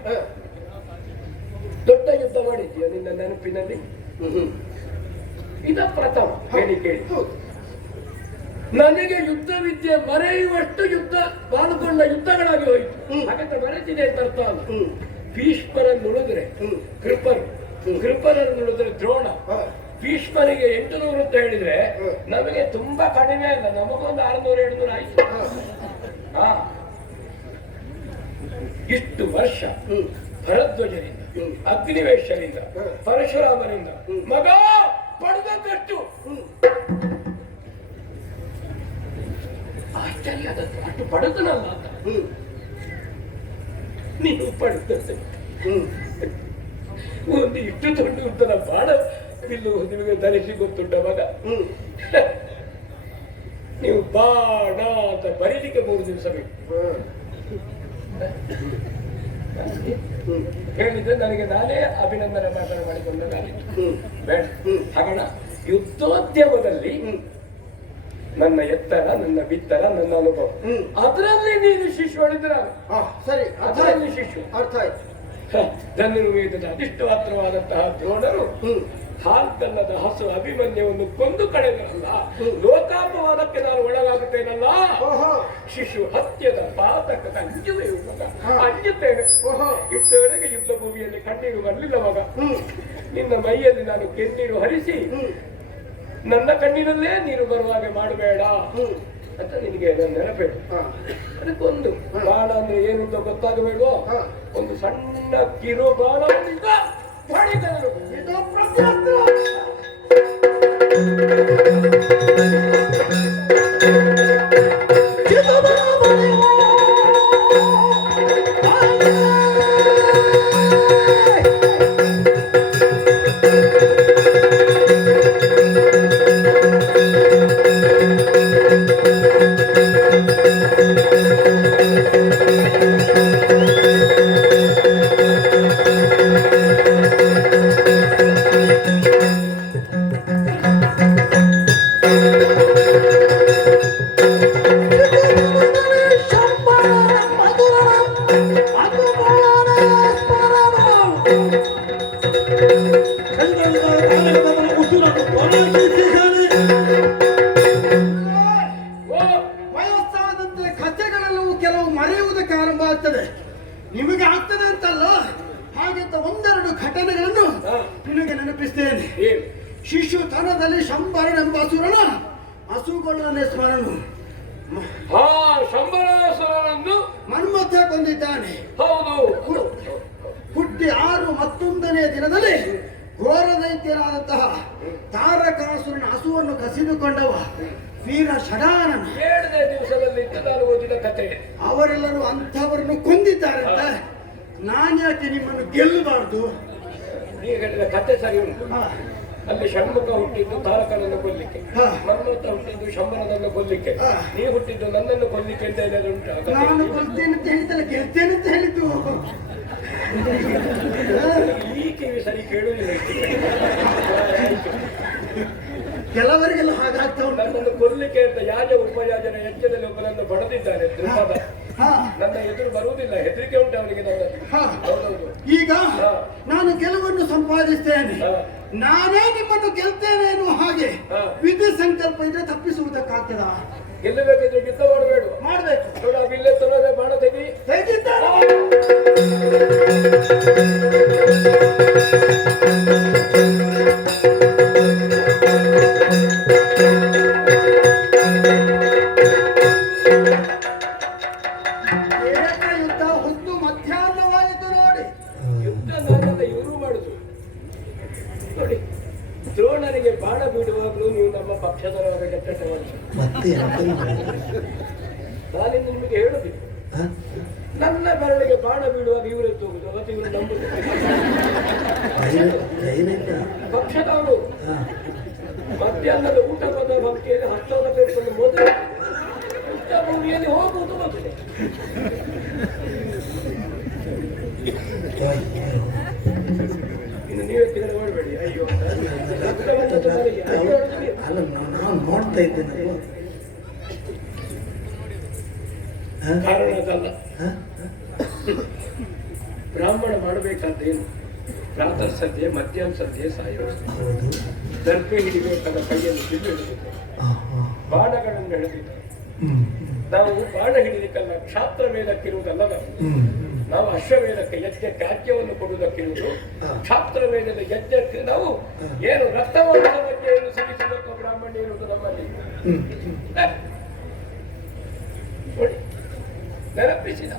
ದೊಡ್ಡ ಯುದ್ಧ ಮಾಡಿದ್ಯಾ ನಿನ್ನ ನೆನಪಿನಲ್ಲಿ? ಇದ ಪ್ರಥಮ ಹೇಳಿ ಕೇಳಿ. ನನಗೆ ಯುದ್ಧ ವಿದ್ಯೆ ಮರೆಯುವಷ್ಟು ಯುದ್ಧ ಪಾಲ್ಗೊಂಡ ಯುದ್ಧಗಳಾಗಿ ಹೋಯಿತು. ಹಾಗಂತ ಮರೆತಿದೆ ಅಂತ ಅರ್ಥ ಅಲ್ಲ. ಭೀಷ್ಮರನ್ನು ಉಳಿದ್ರೆ ಕೃಪರು, ಕೃಪರನ್ನು ಉಳಿದ್ರೆ ದ್ರೋಣ, ಭೀಷ್ಮರಿಗೆ 800 ಅಂತ ಹೇಳಿದ್ರೆ ನಮಗೆ ತುಂಬಾ ಕಡಿಮೆ ಅಲ್ಲ, ನಮಗೊಂದು 600-700 ಆಯ್ತು. ಇಷ್ಟು ವರ್ಷ ಭರದ್ವಾಜರಿಂದ, ಅಗ್ನಿವೇಶರಿಂದ, ಪರಶುರಾಮರಿಂದ ಮಗ ಪಡೆದಷ್ಟು ಆಶ್ಚರ್ಯ ಆದದ್ದು. ಅಷ್ಟು ಪಡೆದನಲ್ಲ ಅಂತ ನೀವು ಪಡೆದ ಒಂದು ಇಷ್ಟು ದೊಡ್ಡ ಉತ್ತರ ಬಾಳ ಬಿಲ್ಲು ನಿಮಗೆ ಧರಿಸಿ ಗೊತ್ತುಂಟ ಮಗ. ನೀವು ಬಾಣ ಅಂತ ಬರೀಲಿಕ್ಕೆ 3 ದಿವಸ ಬೇಕು. ಹೇಳಿದ್ರೆ ನನಗೆ ನಾನೇ ಅಭಿನಂದನೆ ಭಾಷಣ ಮಾಡಿಕೊಂಡಾಗ ಬೇಡ. ಹಾಗಣ ಯುದ್ಧೋದ್ಯಮದಲ್ಲಿ ನನ್ನ ಎತ್ತರ, ನನ್ನ ಬಿತ್ತರ, ನನ್ನ ಅನುಭವ, ಅದರಲ್ಲಿ ನೀನು ಶಿಶು ಹೇಳಿದ್ರೆ ಸರಿ, ಅದರಲ್ಲಿ ಶಿಶು ಅರ್ಥ ಆಯ್ತು. ಧನುರ್ವೇದದ ಅಧಿಷ್ಠಾತ್ರವಾದಂತಹ ದ್ರೋಣರು ಹಾಲ್ಕಲ್ಲದ ಹಸು ಅಭಿಮನ್ಯವನ್ನು ಕೊಂದು ಕಳೆದರಲ್ಲ, ಲೋಕಾಪವಾದಕ್ಕೆ ನಾನು ಒಳಗಾಗುತ್ತೇನಲ್ಲ, ಶಿಶು ಹತ್ಯದ ಪಾತಕದ ಅಂಜುವೆ ಮಗ, ಅಂಜುತ್ತೇನೆ. ಇಷ್ಟವರೆಗೆ ಯುದ್ಧ ಭೂಮಿಯಲ್ಲಿ ಕಣ್ಣೀರು ಬರಲಿಲ್ಲ ಮಗ. ನಿನ್ನ ಮೈಯಲ್ಲಿ ನಾನು ಕೆನ್ನೀರು ಹರಿಸಿ ನನ್ನ ಕಣ್ಣಿನಲ್ಲೇ ನೀರು ಬರುವ ಹಾಗೆ ಮಾಡಬೇಡ ಅಂತ ನಿನಗೆ ನನ್ನ ನೆನಪೇಳ. ಅದಕ್ಕೊಂದು ಬಾಣ ಅಂದ್ರೆ ಏನು ಅಂತ ಗೊತ್ತಾಗಬೇಡುವ, ಒಂದು ಸಣ್ಣ ಕಿರು ಬಾಣದಿಂದ ಹೊಡೆದರು. ಇದು ಪ್ರತ್ಯಸ್ತ್ರ. ವಯಸ್ಸಾದಂತೆ ಕಥೆಗಳೆಲ್ಲವೂ ಕೆಲವು ಮರೆಯುವುದಕ್ಕೆ ಆರಂಭ ಆಗ್ತದೆ. ನಿಮಗೆ ಆಗ್ತದೆ ಅಂತಲ್ಲ, ಹಾಗೆಂತ ಒಂದೆರಡು ಘಟನೆಗಳನ್ನು ನಿನಗೆ ನೆನಪಿಸ್ತೇನೆ. ಶಿಶುತನದಲ್ಲಿ ಶಂಬರನೆಂಬ ಅಸುರನ ಹಸುಗೊಳ್ಳನೆ ಸ್ಮರಣ. ಶಂಬರಾಸುರನನ್ನು ಮನ್ಮಥ ಕೊಂದಿದ್ದಾನೆ. ಹೌದು. ಹುಟ್ಟಿ 6 ಮತ್ತೊಂದನೇ ದಿನದಲ್ಲಿ ಘೋರ ದೈತ್ಯರಾದಂತಹ ತಾರಕಾಸುರನ ಹಸುವನ್ನು ಕಸಿದುಕೊಂಡವ ವೀರ ಷಡಾನನ 7ನೇ ದಿವಸದಲ್ಲಿ ನಾನು ಓದಿದ ಕಥೆ. ಅವರೆಲ್ಲರೂ ಅಂಥವರನ್ನು ಕೊಂದಿದ್ದಾರೆ ಅಂತ ನಾನ್ಯಾಕೆ ನಿಮ್ಮನ್ನು ಗೆಲ್ಲಬಾರ್ದು? ನೀವು ಹೇಳಿದ ಕಥೆ ಸರಿ ಉಂಟು. ಅಲ್ಲಿ ಷಣ್ಮುಖ ಹುಟ್ಟಿದ್ದು ತಾರಕನನ್ನು ಕೊಲ್ಲಿಕ್ಕೆ, ಮನ್ಮಥ ಹುಟ್ಟಿದ್ದು ಶಂಬರನನ್ನು ಕೊಲ್ಲಿಕ್ಕೆ, ನೀವು ಹುಟ್ಟಿದ್ದು ನನ್ನನ್ನು ಕೊಲ್ಲಿಕ್ಕೆ ಅಂತ ಹೇಳೋದು ಉಂಟು. ನಾನು ಕೊಲ್ತೇನೆ ಅಂತ ಹೇಳಿದ್ದಲ್ಲ, ಗೆಲ್ತೇನೆ ಅಂತ ಹೇಳಿದ್ದು. ಈ ಕಿವಿ ಸರಿ ಕೇಳುವುದಿಲ್ಲ. ಕೆಲವರಿಗೆಲ್ಲ ಹಾಗಾಗ್ತಾ ಉಂಟು. ನನ್ನನ್ನು ಕೊಲ್ಲಿಕ್ಕೆ ಅಂತ ಯಾಜ ಉಪಯಾಜನ ಯಜ್ಞದಲ್ಲಿ ಒಬ್ಬನನ್ನು ಬಡದಿದ್ದಾನೆ ದ್ರುಪದ. ನನ್ನ ಎದುರು ಬರುವುದಿಲ್ಲ, ಹೆದರಿಕೆ ಉಂಟು ಅವನಿಗೆ. ಈಗ ನಾನು ಗೆಲುವನ್ನು ಸಂಪಾದಿಸ್ತೇನೆ, ನಾನೇ ನಿಮ್ಮನ್ನು ಗೆಲ್ತೇನೆ ಎನ್ನುವ ಹಾಗೆ ವಿಧಿ ಸಂಕಲ್ಪ ಇದ್ರೆ ತಪ್ಪಿಸುವುದಕ್ಕಾಗ್ತದ? ಗೆಲ್ಲಬೇಕಿದ್ರೆ ಯುದ್ಧ ಮಾಡಬೇಡ, ಮಾಡ್ಬೇಕು. ನೋಡ ಬಿಲ್ಲೆ ತೊಲದೆ ಬಾಣ ತೆಗಿತಾರೆ. ಯುದ್ಧ ಹೊತ್ತು ಮಧ್ಯಾಹ್ನವಾಯಿತು ನೋಡಿ. ಯುದ್ಧ ನಾನಲ್ಲ, ಇವರು ಮಾಡುದು ನೋಡಿ. ದ್ರೋಣನಿಗೆ ಬಾಣ ಬಿಡುವಾಗಲೂ ನೀವು ನಮ್ಮ ಪಕ್ಷದವರ ಕೆಟ್ಟವಾಗಿ ನಾನಿಂದ ನಿಮಗೆ ಹೇಳುದಿಲ್ಲ. ನನ್ನ ಬೆರಳಿಗೆ ಬಾಣ ಬೀಳುವಾಗ ಇವರೆತ್ತು ಹೋಗುದು, ಅವತ್ತು ಇವರು ನಂಬುದು. ಪಕ್ಷದವರು ಮಧ್ಯಾಹ್ನದ ಊಟ ಬಂದ ಭಕ್ತಿಯಲ್ಲಿ ಹಸ್ತವನ್ನು ಕಟ್ಟಿಕೊಂಡು ಮೊದಲು ಯುದ್ಧ ಭೂಮಿಯಲ್ಲಿ ಹೋಗುವುದು ಮೊದಲು. ಇನ್ನು ನೀವೇ ತಿರುಗಿ ಮಾಡಬೇಡಿ ಅಯ್ಯೋ ಅಂತ. ಅಲ್ಲ, ನಾನು ನೋಡ್ತಾ ಇದ್ದೇನೆ. ಕಾರಣದಲ್ಲ, ಬ್ರಾಹ್ಮಣ ಮಾಡಬೇಕಾದ್ದೇನು? ಪ್ರಾತಃ ಸದ್ಯೆ, ಮಧ್ಯಾಹ್ನ ಸದ್ಯೆ, ಸಾಯೋದು, ದರ್ಪೆ ಹಿಡಿಬೇಕಾದ ಕೈಯನ್ನು ಬಿಲ್ಲು ಹಿಡಿದಿದ್ದೆ, ಬಾಣಗಳನ್ನು ಹಿಡಿದಿದ್ದೆ. ನಾವು ಬಾಣ ಹಿಡಿಲಿಕ್ಕಲ್ಲ, ಕ್ಷಾತ್ರ ವೇದಕ್ಕಿರುವುದಲ್ಲ. ನಾವು ಅಶ್ವವೇದಕ್ಕೆ ಯಜ್ಞಕ್ಕೆ ಆಜ್ಞವನ್ನು ಕೊಡುವುದಕ್ಕಿರುವುದು. ಕ್ಷಾತ್ರ ವೇದದ ಯಜ್ಞಕ್ಕೆ ನಾವು ಏನು ರಕ್ತವಂಶದ ಬಗ್ಗೆ ಏನು ಸಿಗಿಸುವುದಕ್ಕೂ ಬ್ರಾಹ್ಮಣ್ಯ ಇರುವುದು ನಮ್ಮಲ್ಲಿ. ನೋಡಿ, ನೆನಪಿಸಿದ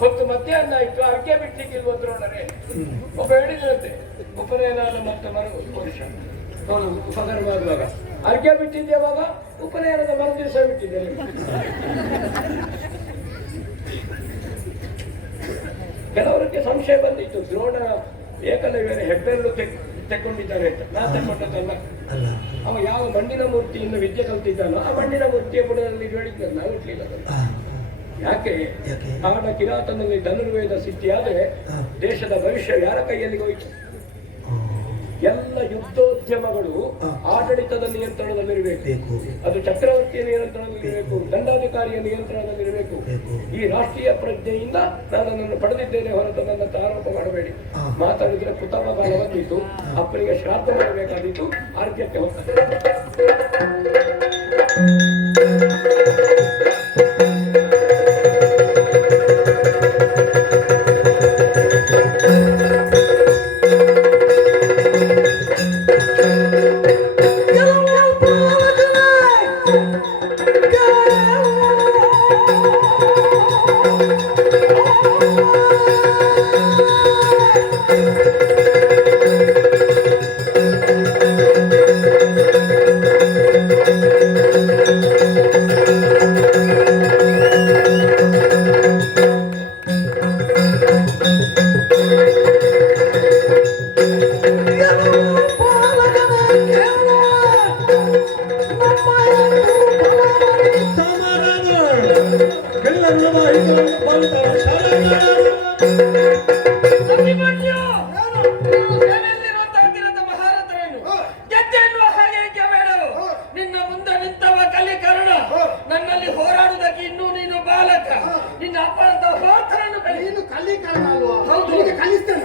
ಹೊತ್ತು ಮಧ್ಯಾಹ್ನ ಆಯ್ತು, ಅರ್ಘ್ಯ ಬಿಡ್ಲಿಕ್ಕಿಲ್ವ ದ್ರೋಣರೇ? ಒಬ್ಬ ಹೇಳಿದಂತೆ ಉಪನಯನಾದ ಮತ್ತು ಪುರುಷ ಉಪಕರಣವಾಗುವಾಗ ಅರ್ಘ್ಯ ಬಿಟ್ಟಿದ್ಯಾವಾಗ? ಉಪನಯನದ ಮರು ದಿವಸ ಬಿಟ್ಟಿದ್ದೇನೆ. ಕೆಲವರಿಗೆ ಸಂಶಯ ಬಂದಿತ್ತು, ದ್ರೋಣ ಏಕಲವ್ಯನ ಹೆಬ್ಬೆರಳು ತೆಕ್ಕೊಂಡಿದ್ದಾನೆ ಅಂತ. ನಾ ತೆಕ್ಕೊಂಡದ್ದಲ್ಲ, ಅವ ಯಾವ ಮಣ್ಣಿನ ಮೂರ್ತಿಯಿಂದ ವಿದ್ಯೆ ಕಲ್ತಿದ್ದಾನೋ ಆ ಮಣ್ಣಿನ ಮೂರ್ತಿಯ ಬುಡದಲ್ಲಿ ಹೇಳಿದ್ದ, ನಾವು ಇಟ್ಲಿಲ್ಲ. ಯಾಕೆ? ಆಡ ಕಿರಾತನಲ್ಲಿ ಧನುರ್ವೇದ ಸಿದ್ಧಿಯಾದರೆ ದೇಶದ ಭವಿಷ್ಯ ಯಾರ ಕೈಯಲ್ಲಿ ಹೋಯಿತು? ಎಲ್ಲ ಯುದ್ಧೋದ್ಯಮಗಳು ಆಡಳಿತದ ನಿಯಂತ್ರಣದಲ್ಲಿರಬೇಕು. ಅದು ಚಕ್ರವರ್ತಿಯ ನಿಯಂತ್ರಣದಲ್ಲಿರಬೇಕು, ದಂಡಾಧಿಕಾರಿಯ ನಿಯಂತ್ರಣದಲ್ಲಿರಬೇಕು. ಈ ರಾಷ್ಟ್ರೀಯ ಪ್ರಜ್ಞೆಯಿಂದ ನಾನು ಅದನ್ನು ಪಡೆದಿದ್ದೇನೆ ಹೊರತು ನನ್ನ ಆರೋಪ ಮಾಡಬೇಡಿ. ಮಾತಾಡಿದ್ರೆ ಕುಟುಂಬ ಕಾಲ ಬಂದಿತ್ತು, ಅಪ್ಪನಿಗೆ ಶ್ರಾದ್ದ ಮಾಡಬೇಕಾದಿತ್ತು, ಆರೋಗ್ಯಕ್ಕೆ ಹೋಗ್ತದೆ. ನಿನ್ನ ಮುಂದೆ ನಿಂತವ ಕಲಿಕರ್ಣ, ನನ್ನಲ್ಲಿ ಹೋರಾಡುವುದಕ್ಕೆ ಇನ್ನೂ ನೀನು ಬಾಲಕ. ನಿನ್ನ ಅಪ್ಪಂತ ಹೋರಾಟವನ್ನು ನೀನು ಕಲಿಕರ್ಣ ಅಲ್ವಾ? ಹೌದು. ನಿನಗೆ ಕಲಿಸ್ತೇನೆ.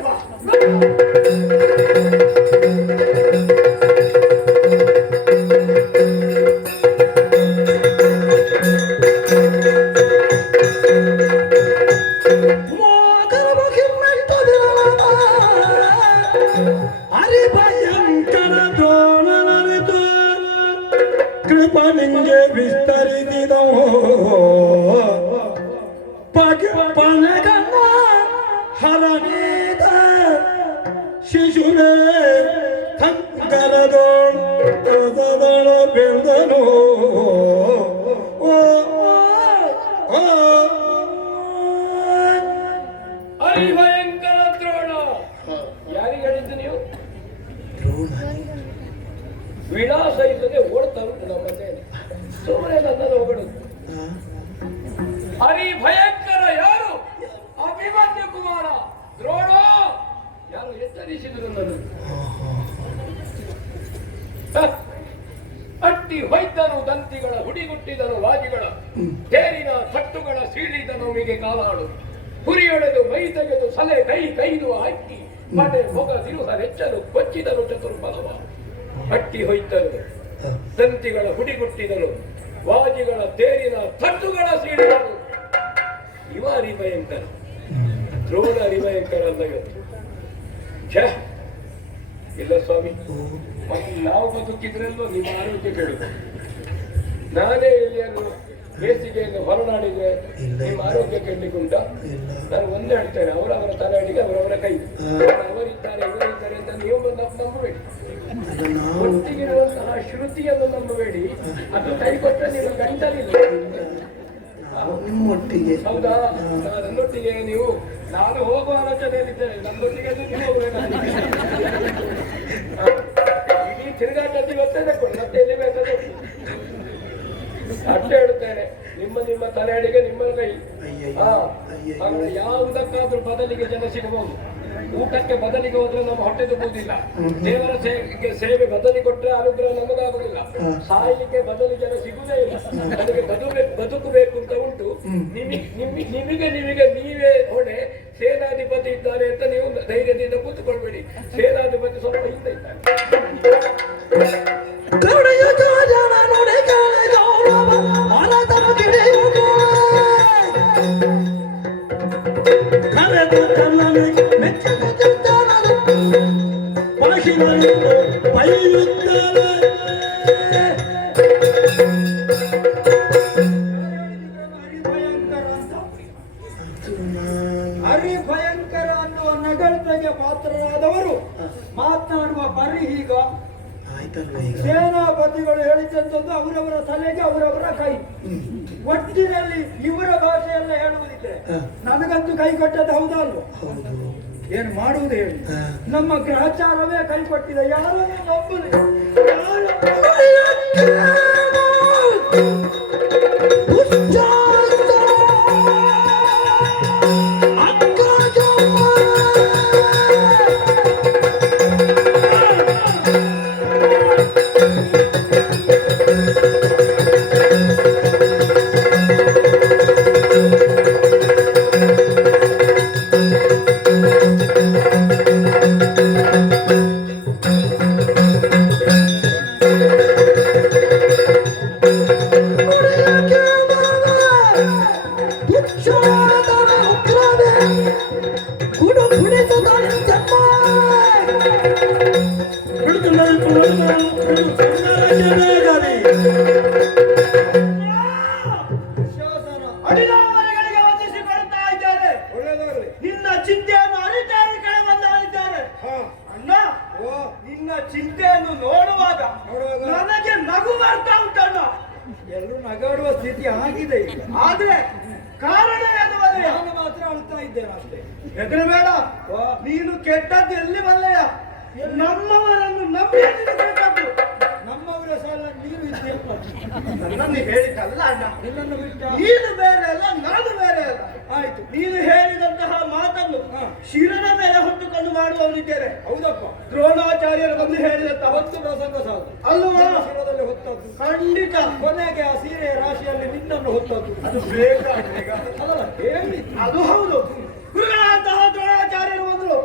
ಕೃಪನಿಂಗೆ ವಿಸ್ತರಿಸಿದವು ಪನಗನ್ನ ಹರನೀತ ಶಿಶುರೇ ಕಂಕರದೋಳು ಬೆಳೆದನು. ಹರಿಭಯಂಕರ ದ್ರೋಣ. ಯಾರಿಗೆ ಹೇಳಿದ್ದು ನೀವು? ವಿಳಾಸ ಇಲ್ಲದೆ ಓಡ್ತಾ ಉಂಟು ನಮ್ಮ ಸೇನೆ. ಸುಮ್ಮನೆ ನನ್ನನ್ನು ಹೊಗಡುದು. ಹರಿಭಯಂಕರ ಯಾರು? ಅಭಿಮನ್ಯು ಕುಮಾರ ದ್ರೋಣ. ಯಾರು ಎಚ್ಚರಿಸಿದ್ರು ನನ್ನನ್ನು? ಅಟ್ಟಿ ಹೊಯ್ದನು ದಂತಿಗಳ ಹುಡಿಗುಟ್ಟಿದನು ವಾಜಿಗಳ ತೇರಿನ ತಟ್ಟುಗಳ ಸೀಳಿದನವಿಗೆ ಕಾಲಾಡು ಹುರಿಯೊಡೆದು ಮೈ ತೆಗೆದು ಸಲೆ ಕೈದು ಹಾಕಿ ಮನೆ ಮೊಗ ತಿರುಹ ಹೆಚ್ಚಲು ಕೊಚ್ಚಿದನು ಚತುರ್ಬಲವ. ಅಟ್ಟಿ ಹೊಯ್ತನು ದಂತಿಗಳ ಹುಡಿಗುಟ್ಟಿದನು ವಾಜಿಗಳ ತೇರಿನ ತಟ್ಟುಗಳ ಸೀಳಿದನು. ಇವ ಹರಿಭಯಂಕರ, ದ್ರೋಣ ಹರಿಭಯಂಕರ ಅಂತ ಇವತ್ತು. ಇಲ್ಲ ಸ್ವಾಮಿ, ನಾವು ಬದುಕಿದ್ರಲ್ಲೂ ನಿಮ್ಮ ಆರೋಗ್ಯ ಕೇಳುದು. ನಾನೇ ಎಲ್ಲಿಯನ್ನು ಬೇಸಿಗೆಯನ್ನು ಹೊರನಾಡಿದ್ರೆ ನಿಮ್ಮ ಆರೋಗ್ಯ ಕೆಡಲಿಕ್ಕುಂಟ? ನಾನು ಒಂದೇ ಹೇಳ್ತೇನೆ, ಅವರವರ ತಲೆಯಡಿಗೆ ಅವರವರ ಕೈ. ಅವರಿದ್ದಾರೆ ಇವರಿದ್ದಾರೆ ಅಂತ ನೀವು ನಂಬಬೇಡಿ. ಒಟ್ಟಿಗಿರುವಂತಹ ಶ್ರುತಿಯನ್ನು ನಂಬಬೇಡಿ. ಅದು ಕೈ ಕೊಟ್ಟರೆ ನೀವು ಗಂಟಲಿಲ್ಲ. ನಿಮ್ಮೊಟ್ಟಿಗೆ ಹೌದಾ? ನನ್ನೊಟ್ಟಿಗೆ ನೀವು, ನಾನು ಹೋಗುವ ಆಲೋಚನೆಯಲ್ಲಿದ್ದೇನೆ. ನನ್ನೊಟ್ಟಿಗೆ ನೀವು ಹೋಗಬೇಕು. ಇಡೀ ತಿರುಗಾಟದಲ್ಲಿ ಗೊತ್ತೇನೆ ಕೊಡಿ, ಮತ್ತೆ ಎಲ್ಲಿ ಬೇಕಾದ್ರೆ ಅಷ್ಟೇ ಹೇಳುತ್ತೇನೆ. ನಿಮ್ಮ ತಲೆಯಡಿಗೆ ನಿಮ್ಮ ಕೈ. ಹಾಗಾದ್ರೆ ಯಾವುದಕ್ಕಾದ್ರೂ ಬದಲಿಗೆ ಜನ ಸಿಗಬಹುದು. ಊಟಕ್ಕೆ ಬದಲಿಗೆ ಹೋದ್ರೆ ನಮ್ಮ ಹೊಟ್ಟೆ ತುಂಬುವುದಿಲ್ಲ. ದೇವರ ಸೇವೆ ಬದಲಿ ಕೊಟ್ಟರೆ ಅನುಗ್ರಹ ನಮಗಾಗುವುದಿಲ್ಲ. ಸಾಯಲಿಕ್ಕೆ ಬದಲು ಜನ ಸಿಗುವುದೇ ಇಲ್ಲ. ನನಗೆ ಬದುಕಬೇಕು ಅಂತ ಉಂಟು. ನಿಮಗೆ ನೀವೇ ಹೊಣೆ. ಸೇನಾಧಿಪತಿ ಇದ್ದಾರೆ ಅಂತ ನೀವು ಧೈರ್ಯದಿಂದ ಕೂತ್ಕೊಳ್ಬೇಡಿ. ಸೇನಾಧಿಪತಿ ಸ್ವಲ್ಪ ಹಿಂದೆ ಇದ್ದಾರೆ. ಹರಿಭಯಂಕರ ಅನ್ನುವ ನಗರತೆಗೆ ಪಾತ್ರರಾದವರು ಮಾತನಾಡುವ ಬರಿ ಹೀಗ. ಸೇನಾಪತಿಗಳು ಹೇಳಿದಂಥದ್ದು ಅವರವರ ತಲೆಗೆ ಅವರವರ ಕೈ. ಒಟ್ಟಿನಲ್ಲಿ ಇವರ ಭಾಷೆಯಲ್ಲ ಹೇಳುವುದಿದ್ರೆ ನನಗಂತೂ ಕೈ ಕೊಟ್ಟದ್ದು ಹೌದಲ್ವ? ಏನು ಮಾಡುವುದು ಹೇಳಿ? ನಮ್ಮ ಗ್ರಹಚಾರವೇ ಕೈ ಕೊಟ್ಟಿದೆ. ಯಾರನ್ನು ನಂಬಲಿ? ನಡೆಯಬೇಕರಿ. ಅಡಿದಾವರೆಗಳಿಗೆ ವಂದಿಸಿಕೊಳ್ತಾ ಇದ್ದಾರೆ. ಒಳ್ಳೆಯದಾಗಲಿ. ನಿನ್ನ ಚಿಂತೆಯನ್ನು ಅರಿತೇನೆ ಕೆಳ ಬಂದವರಿದ್ದಾರೆ. ಅಣ್ಣ, ನಿನ್ನ ಚಿಂತೆಯನ್ನು ನೋಡುವಾಗ ನನಗೆ ನಗು ಬರ್ತಾ ಉಂಟಣ್ಣ. ಎಲ್ಲರೂ ನಗಾಡುವ ಸ್ಥಿತಿ ಆಗಿದೆ ಈಗ. ಆದ್ರೆ ಕಾರಣ ಏನು ಬರೆಯ? ನಾನು ಮಾತ್ರ ಅಳ್ತಾ ಇದ್ದೇನೆ ಅಷ್ಟೇ. ಹೆದರಬೇಡ. ನೀನು ಕೆಟ್ಟದ್ದು ಎಲ್ಲಿ ಬಲ್ಲೆಯ? ನಮ್ಮವರನ್ನು ನಂಬಿ ನೀನು ಕೆಟ್ಟದ್ದು. ನಮ್ಮವರ ಸಾಲ ನೀರು ಇದೆಯಪ್ಪ. ನನ್ನನ್ನು ಹೇಳಿದ್ದಲ್ಲ ಅಣ್ಣ. ನಿನ್ನನ್ನು ಬಿಟ್ಟ ನೀನು ಬೇರೆ ಅಲ್ಲ, ನಾನು ಬೇರೆ ಅಲ್ಲ. ಆಯ್ತು. ನೀನು ಹೇಳಿದಂತಹ ಮಾತನ್ನು ಶಿರದ ಮೇಲೆ ಹೊತ್ತುಕೊಂಡು ಮಾಡುವವನಿದ್ದೇನೆ. ಹೌದಪ್ಪ. ದ್ರೋಣಾಚಾರ್ಯರು ಬಂದು ಹೇಳಿದಂತಹ ಒಂದು ಪ್ರಸಂಗ ಸಾಕು. ಅಲ್ವಾ? ಶಿರದಲ್ಲಿ ಹೊತ್ತದ್ದು ಖಂಡಿತ. ಕೊನೆಗೆ ಆ ಸೀರೆಯ ರಾಶಿಯಲ್ಲಿ ನಿನ್ನನ್ನು ಹೊತ್ತದ್ದು. ಅದು ಬೇಕಾಗಿದೆ ಈಗ. ಅದಲ್ಲ ಹೇಳಿ. ಅದು ಹೌದು. ಗುರುಗಳಂತಹ ದ್ರೋಣಾಚಾರ್ಯರು ಬಂದರು.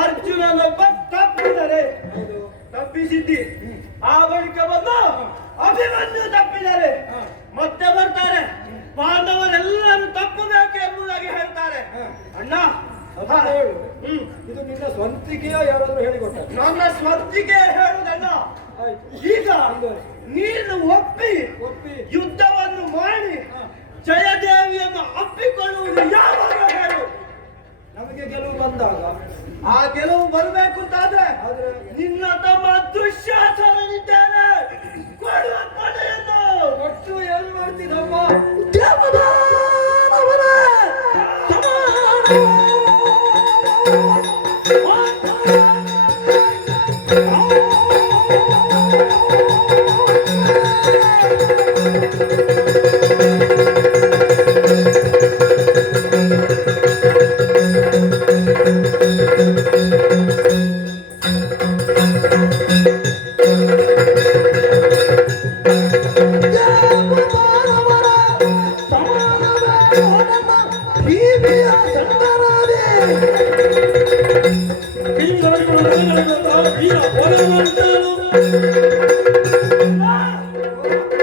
ಅರ್ಜುನನೊಬ್ಬ ತಪ್ಪಿದರೆ ತಪ್ಪಿಸಿದ್ದಿ. ಆ ಬಳಿಕ ಬಂದು ಅಭಿಮನ್ಯು ತಪ್ಪಿದ್ದಾರೆ. ಮತ್ತೆ ಬರ್ತಾರೆ. ಪಾಂಡವರೆಲ್ಲರೂ ತಪ್ಪಬೇಕು ಎಂಬುದಾಗಿ ಹೇಳ್ತಾರೆ. ಅಣ್ಣ, ಹೇಳು. ಇದು ನಿನ್ನ ಸ್ವಂತಿಕೆಯೋ ಯಾರಾದ್ರೂ ಹೇಳಿಕೊಟ್ಟ? ನನ್ನ ಸ್ವಂತಿಕೆ ಹೇಳುದಣ್ಣ. ಈಗ ನೀನು ಒಪ್ಪಿ ಯುದ್ಧವನ್ನು ಮಾಡಿ ಜಯದೇವಿಯನ್ನು ಅಪ್ಪಿಕೊಳ್ಳುವುದು ಯಾವಾಗ ಹೇಳು? ನಮಗೆ ಗೆಲುವು ಬಂದಾಗ. ಆ ಗೆಲುವು ಬರಬೇಕು ಅಂತಾದ್ರೆ ನಿನ್ನ ತಮ್ಮ ದುಶ್ಯಾಸನಿದ್ದಾನೆ. ಕೊಡುವ ಕೊನೆಯನ್ನು ಒಟ್ಟು ಏನು ಮಾಡ್ತೀನಮ್ಮ?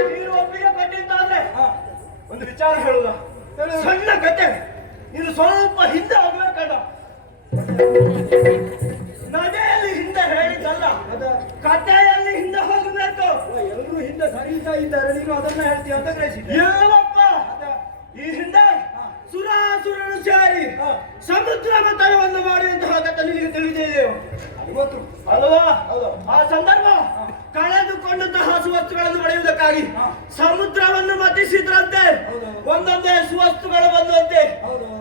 ನೀನು ಒಪ್ಪಿಗೆ ಪಟ್ಟಿದ್ದಾದ್ರೆ ಒಂದು ವಿಚಾರ ಹೇಳುದ. ಸಣ್ಣ ಕತೆ. ನೀನು ಸ್ವಲ್ಪ ಹಿಂದೆ ಹೋಗ್ಬೇಕಣ್ಣ. ನಡೆಯಲ್ಲಿ ಹಿಂದೆ ಹೇಳಿದ್ದಲ್ಲ, ಕಥೆಯಲ್ಲಿ ಹಿಂದೆ ಹೋಗಬೇಕು. ಎಲ್ಲರೂ ಹಿಂದೆ ಸರಿತಾ ಇದ್ದಾರೆ, ನೀನು ಅದನ್ನ ಹೇಳ್ತೀಯ ಅಂತ ಗ್ರಹಿಸಿದ್ದೆ. ಏನಪ್ಪ ಈ ಹಿಂದೆ ಸುರಾಸುರರು ಸೇರಿ ಸಮುದ್ರ ಮಥನವನ್ನು ಮಾಡುವಂತಹ ಕಥೆ ನಿನಗೆ ತಿಳಿದಿದೆಯೋ? ಇವತ್ತು ಅಲ್ವಾ? ಆ ಸಂದರ್ಭ ಕಳೆದುಕೊಂಡಂತಹ ಸುವಸ್ತುಗಳನ್ನು ಪಡೆಯುವುದಕ್ಕಾಗಿ ಸಮುದ್ರವನ್ನು ಮತಿಸಿದ್ರಂತೆ. ಒಂದೊಂದೇ ಸುವಸ್ತುಗಳು ಬಂದಂತೆ.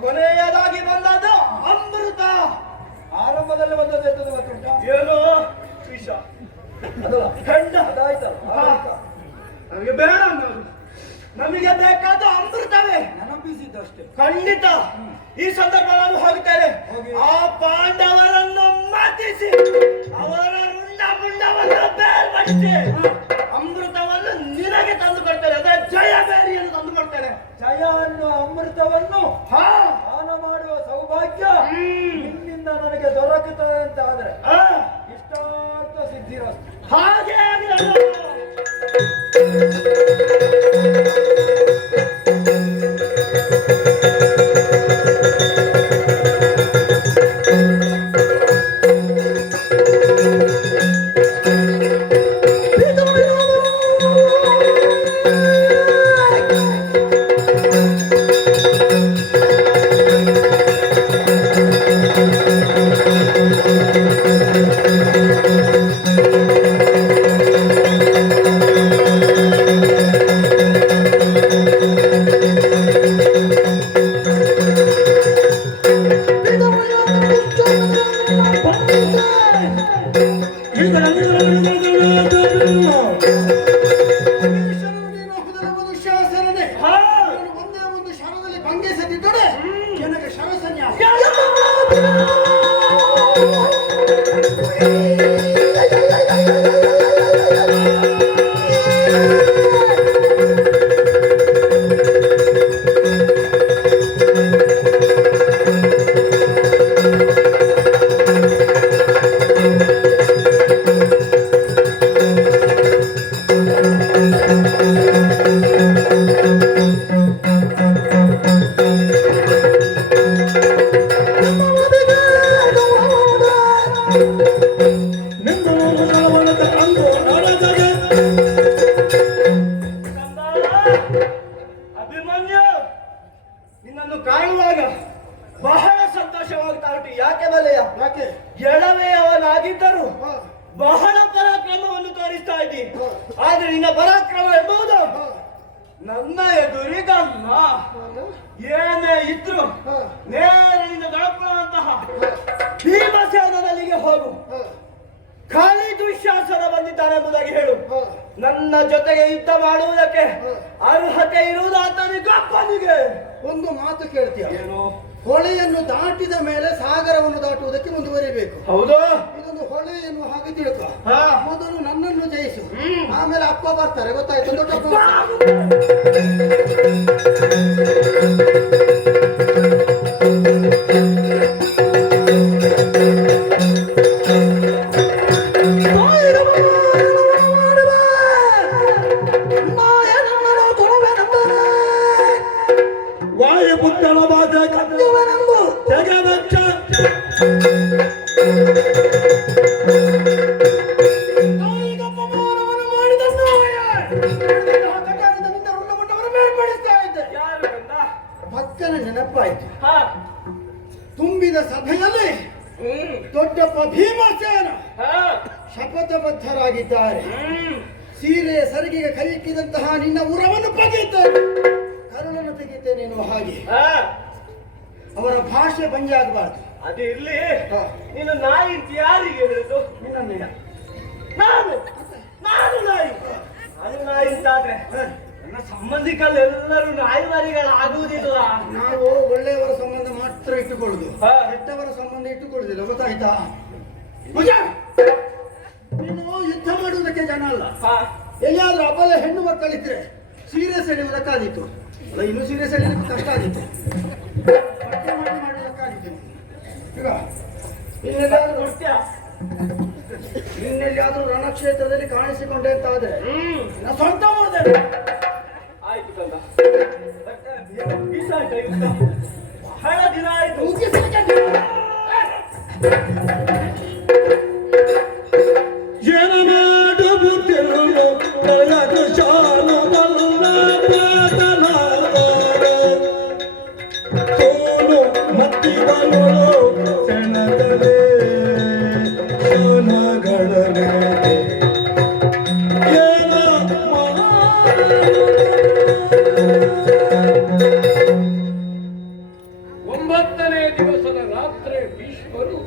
ಕೊನೆಯದಾಗಿ ಬಂದದ್ದು ಅಮೃತ. ಆರಂಭದಲ್ಲಿ ಬಂದದ್ದು ಎಂತದ್ದು ಗೊತ್ತುಂಟ? ಏನು? ವಿಷ. ಅದಲ್ಲ ಖಂಡ. ಅದಾಯ್ತಲ್ಲ. ನಮಗೆ ಬೇಡ ಅನ್ನೋದು. ನಮಗೆ ಬೇಕಾದ ಅಮೃತವೇ. ನೆನಪಿಸಿದ್ದಷ್ಟೇ. ಖಂಡಿತ. ಈ ಸಂದರ್ಭ ನಾನು ಹೋಗ್ತೇನೆ. ಆ ಪಾಂಡವರನ್ನು ಮತಿಸಿ ಅವರ ರುಂಡ ಮುಂಡವನ್ನು ಬೇರ್ಪಡಿಸಿ ಅಮೃತವನ್ನು ನಿನಗೆ ತಂದು ಕೊಡ್ತೇನೆ. ಅದೇ ಜಯಬೇರಿಯನ್ನು ತಂದು ಕೊಡ್ತೇನೆ. ಜಯ ಅನ್ನುವ ಅಮೃತವನ್ನು ಹಾ, ಪಾನ ಮಾಡುವ ಸೌಭಾಗ್ಯ ನಿನ್ನಿಂದ ನನಗೆ ದೊರಕುತ್ತದೆ ಅಂತ ಆದ್ರೆ ಇಷ್ಟಾರ್ಥ ಸಿದ್ಧಿರಸ್ತು. ಹಾಗೆ ಆಗಲಿ. ಶಾಸನನೇ ಹಾ, ಒಂದೇ ಒಂದು ಶರದಲ್ಲಿ ಭಂಗಿಸದಿದ್ದರೆ ಜನಕ್ಕೆ ಶರಸನ್ಯಾಸ. ನಿಂದು ಅಂದು ನಡೆದಾಗ ಆದ್ರೆ ನಿನ್ನ ಪರಾಕ್ರಮ ಎಂಬುದು ನನ್ನ ಎದುರಿಗಲ್ಲ. ಏನೇ ಇದ್ರು ನೇರದಿಂದ ದಳಪುವಂತಹ ಭೀಮಸೇನಲ್ಲಿಗೆ ಹೋಗು. ಖಾಲಿ ದುಶ್ಯಾಸನ ಬಂದಿದ್ದಾನೆಂಬುದಾಗಿ ಹೇಳು. ನನ್ನ ಜೊತೆಗೆ ಯುದ್ಧ ಮಾಡುವುದಕ್ಕೆ ಅರ್ಹತೆ ಇರುವುದು ಆತನಿಗೊಬ್ಬನಿಗೆ. ಒಂದು ಮಾತು ಕೇಳ್ತೀಯ? ಏನು? ಹೊಳೆಯನ್ನು ದಾಟಿದ ಮೇಲೆ ಸಾಗರವನ್ನು ದಾಟುವುದಕ್ಕೆ ಮುಂದುವರಿಬೇಕು. ಹೌದು. ಇದೊಂದು ಹೊಳೆ ಎನ್ನುವ ಹಾಗೆ ತಿಳ್ಕೊ. ಹಾ. ಮೊದಲು ನನ್ನನ್ನು ಜಯಿಸು, ಆಮೇಲೆ ಅಪ್ಪ ಬರ್ತಾರೆ, ಗೊತ್ತಾಯ್ತು? ದೊಡ್ಡಪ್ಪ ವಾಯುಪುತ್ರನ ಬಾಧ ಕತ್ತುವನೆಂದು ತೆಗೆದಚ್ಚ ಭಕ್ತನ ನೆನಪಾಯ್ತು. ತುಂಬಿದ ಸಭೆಯಲ್ಲಿ ದೊಡ್ಡಪ್ಪ ಭೀಮಸೇನ ಶಪಥಬದ್ಧರಾಗಿದ್ದಾರೆ. ಸೀರೆಯ ಸರಿಗೆಗೆ ಕೈ ಇಕ್ಕಿದಂತಹ ನಿನ್ನ ಉರವನ್ನು ಬಗೆಯುತ್ತೇನೆ, ಕರುಣನ್ನು ತೆಗೆಯುತ್ತೇನೆ ಎನ್ನುವ ಹಾಗೆ. ಅವರ ಭಾಷೆ ಬಂಜೆ ಆಗಬಾರ್ದು. ಅದು ಇರ್ಲಿ. ನೀನು ನಾಯಿ ಅಂತ ಯಾರಿಗೆ ಹೇಳಿದ್ದು? ನಿನ್ನ ನಾನು ನಾನು ನಾಯಿ. ನಾನು ನಾಯಿ ಅಂತಾದ್ರೆ ನನ್ನ ಸಂಬಂಧಿಕರೆಲ್ಲರೂ ನಾಯಿವಾರಿಗಳಾಗುವುದಿಲ್ಲ. ನಾವು ಒಳ್ಳೆಯವರ ಸಂಬಂಧ ಮಾತ್ರ ಇಟ್ಟುಕೊಳ್ಳುದು, ಕೆಟ್ಟವರ ಸಂಬಂಧ ಇಟ್ಟುಕೊಳ್ಳುದಿಲ್ಲ, ಗೊತ್ತಾಯ್ತಾ? ನೀನು ಯುದ್ಧ ಮಾಡುವುದಕ್ಕೆ ಜನ ಅಲ್ಲ. ಎಲ್ಲಿಯಾದ್ರೂ ಅಬಲ ಹೆಣ್ಣು ಮಕ್ಕಳಿದ್ರೆ ಸೀರೆ ಸೆಳೆಯುವುದಕ್ಕಾದಿತ್ತು. ಅಲ್ಲ, ಇನ್ನು ಸೀರೆ ಸೆಳೆಯುವುದಕ್ಕೆ ಕಷ್ಟ ಆಗಿತ್ತು. ಬಟ್ಟೆ ಮಾಡುವುದಕ್ಕಾದಿತ್ತು. ಈಗ ಇನ್ನೆಲ್ಲಾದ್ರೂ ನೃತ್ಯ, ಇನ್ನೆಲ್ಲಿಯಾದ್ರೂ ರಣಕ್ಷೇತ್ರದಲ್ಲಿ ಕಾಣಿಸಿಕೊಂಡೆ ಅಂತ ಆದ್ರೆ ನಾನು ಸ್ವಂತ ಮಾಡಿದೆ. ಆಯ್ತು ಕಂದ, ಬಹಳ ದಿನ ಆಯ್ತು. ಏನ ಮಾಡು ಬುದ್ಧಿರು ಕಳೆದ ಶಾನು ಬಲ್ಲ ಸೋನು ಮತ್ತಿಗಳು ಸೆಣಗಲೇ ಸೋನಗಳೇ ಏನ ಒಂಬತ್ತನೇ ದಿವಸದ ರಾತ್ರಿ ಭೀಷ್ಮರು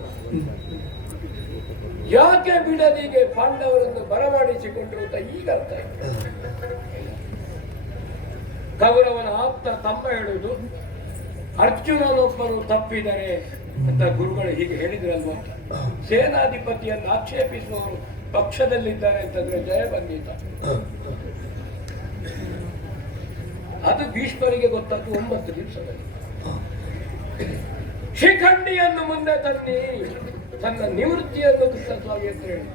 ಯಾಕೆ ಬಿಡದಿಗೆ ಪಾಂಡವರನ್ನು ಬರಮಾಡಿಸಿಕೊಂಡಿರುತ್ತ ಈಗ ಅರ್ಥ ಆಯ್ತು. ಕೌರವನ ಆಪ್ತ ತಮ್ಮ ಹೇಳುವುದು, ಅರ್ಜುನನೊಬ್ಬರು ತಪ್ಪಿದರೆ ಅಂತ ಗುರುಗಳು ಹೀಗೆ ಹೇಳಿದ್ರಲ್ವ. ಸೇನಾಧಿಪತಿಯನ್ನು ಆಕ್ಷೇಪಿಸುವವರು ಪಕ್ಷದಲ್ಲಿದ್ದಾರೆ ಅಂತಂದ್ರೆ ಜಯ ಬಂದಿದ್ದ. ಅದು ಭೀಷ್ಮರಿಗೆ ಗೊತ್ತಾದ್ದು 9 ದಿವಸದಲ್ಲಿ. ಶಿಖಂಡಿಯನ್ನು ಮುಂದೆ ತನ್ನಿ, ತನ್ನ ನಿವೃತ್ತಿಯನ್ನು ಕೃಷ್ಣಸ್ವಾಮಿ ಅಂತ ಹೇಳಿ.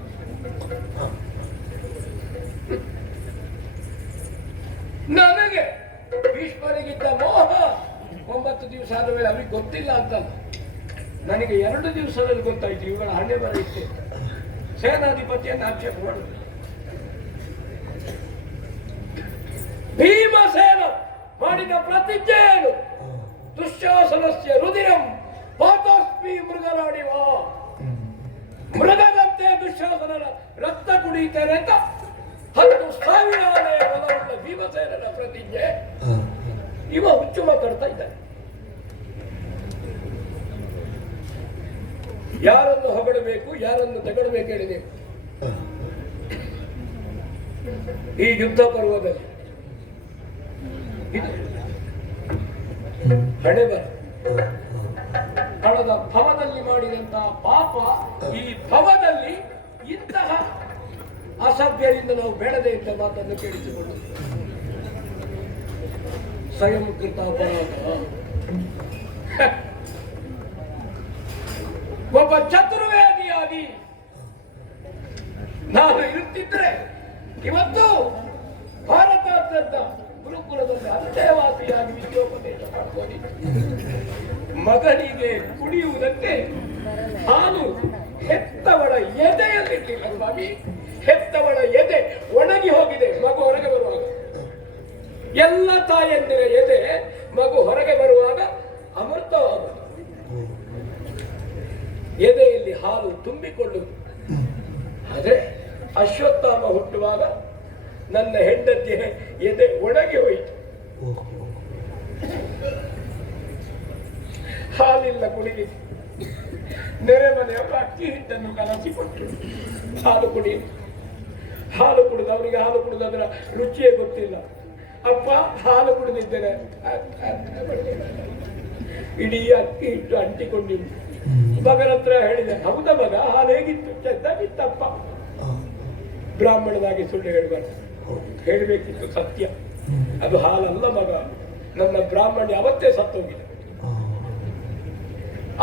ನನಗೆ ಭೀಷ್ಮರಿಗಿದ್ದ ಮೋಹ 9 ದಿವಸ ಆದ ಮೇಲೆ ಅವ್ರಿಗೆ ಗೊತ್ತಿಲ್ಲ ಅಂತಲ್ಲ, ನನಗೆ 2 ದಿವಸದಲ್ಲಿ ಗೊತ್ತಾಯ್ತು ಇವುಗಳ ಹಣೆ ಬರ ಇಷ್ಟೇ. ಸೇನಾಧಿಪತಿಯನ್ನು ಆಕ್ಷೇಪ ಮಾಡುದು. ಭೀಮಸೇನ ಮಾಡಿದ ಪ್ರತಿಜ್ಞೆ ಏನು? ದುಶ್ಯಾಸನಸ್ಯ ರುದಿರಂ ಪಾತೋಸ್ಮಿ ಮೃಗರಾಡಿವ. ಮೃಗದಂತೆ ದುಶ್ಯಾಸನನ ರಕ್ತ ಕುಡಿಯುತ್ತೇನೆ ಅಂತ 10,000 ಆನೆ ಬಲವುಳ್ಳ ಭೀಮಸೇನನ ಪ್ರತಿಜ್ಞೆ. ಇವ ಹುಚ್ಚು ಮಾತಾಡ್ತಾ ಇದ್ದಾನೆ. ಯಾರನ್ನು ಹೊಗಳಬೇಕು, ಯಾರನ್ನು ತಗೊಳ್ಬೇಕು ಹೇಳಿದೆವು ಈ ಯುದ್ಧ ಪರ್ವದಲ್ಲಿ. ಇದು ಹಣೆ ಬರ. ಕಳೆದ ಭವದಲ್ಲಿ ಮಾಡಿದಂತಹ ಪಾಪ ಈ ಭವದಲ್ಲಿ ಇಂತಹ ಅಸಭ್ಯರಿಂದ ನಾವು ಬೇಡದೇ ಇದ್ದ ಮಾತನ್ನು ಕೇಳಿಸಿಕೊಂಡು ಸ್ವಯಂ ಕೃತ ಅಪರಾಧ. ಒಬ್ಬ ಚತುರ್ವೇದಿಯಾಗಿ ನಾವು ಇರುತ್ತಿದ್ರೆ ಇವತ್ತು ಭಾರತಾದ್ಯಂತ ಗುರುಕುಲದಲ್ಲಿ ಅಂತೇವಾಸಿಯಾಗಿ ವಿದ್ಯೋಪದೇಶ ಮಾಡ್ಕೊಂಡಿದ್ದ ಮಗನಿಗೆ ಕುಡಿಯುವುದಕ್ಕೆ ಹಾಲು ಹೆತ್ತವಳ ಎದೆಯಲ್ಲಿಟ್ಟಿಲ್ಲ ಸ್ವಾಮಿ. ಹೆತ್ತವಳ ಎದೆ ಒಣಗಿ ಹೋಗಿದೆ ಮಗು ಹೊರಗೆ ಬರುವಾಗ. ಎಲ್ಲ ತಾಯಂದಿರ ಎದೆ ಮಗು ಹೊರಗೆ ಬರುವಾಗ ಅಮೃತವಾಗುವುದು. ಎದೆಯಲ್ಲಿ ಹಾಲು ತುಂಬಿಕೊಳ್ಳುವುದು. ಆದರೆ ಅಶ್ವತ್ಥಾಮ ಹುಟ್ಟುವಾಗ ನನ್ನ ಹೆಂಡತಿ ಎದೆ ಒಣಗಿ ಹೋಯಿತು. ಹಾಲಿಲ್ಲ ಕುಡಿಲಿಕ್ಕೆ. ನೆರೆ ಮನೆಯವರು ಅಕ್ಕಿ ಹಿಟ್ಟನ್ನು ಕಲಸಿಕೊಟ್ಟು ಹಾಲು ಕುಡಿ, ಹಾಲು ಕುಡಿದು ಅವರಿಗೆ ಹಾಲು ಕುಡಿದು ಅದರ ರುಚಿಯೇ ಗೊತ್ತಿಲ್ಲ. ಅಪ್ಪ ಹಾಲು ಕುಡಿದಿದ್ದೇನೆ, ಇಡೀ ಅಕ್ಕಿ ಹಿಟ್ಟು ಅಂಟಿಕೊಂಡಿದ್ದು. ಮಗನ ಹತ್ರ ಹೇಳಿದೆ, ಹೌದಾ ಮಗ, ಹಾಲು ಹೇಗಿತ್ತು? ಚೆನ್ನಾಗಿತ್ತಪ್ಪ. ಬ್ರಾಹ್ಮಣನಾಗಿ ಸುಳ್ಳು ಹೇಳಬಾರ್ದು, ಹೇಳಬೇಕಿತ್ತು ಸತ್ಯ. ಅದು ಹಾಲಲ್ಲ ಮಗ, ನನ್ನ ಬ್ರಾಹ್ಮಣ್ಯ ಅವತ್ತೇ ಸತ್ತೋಗಿದೆ.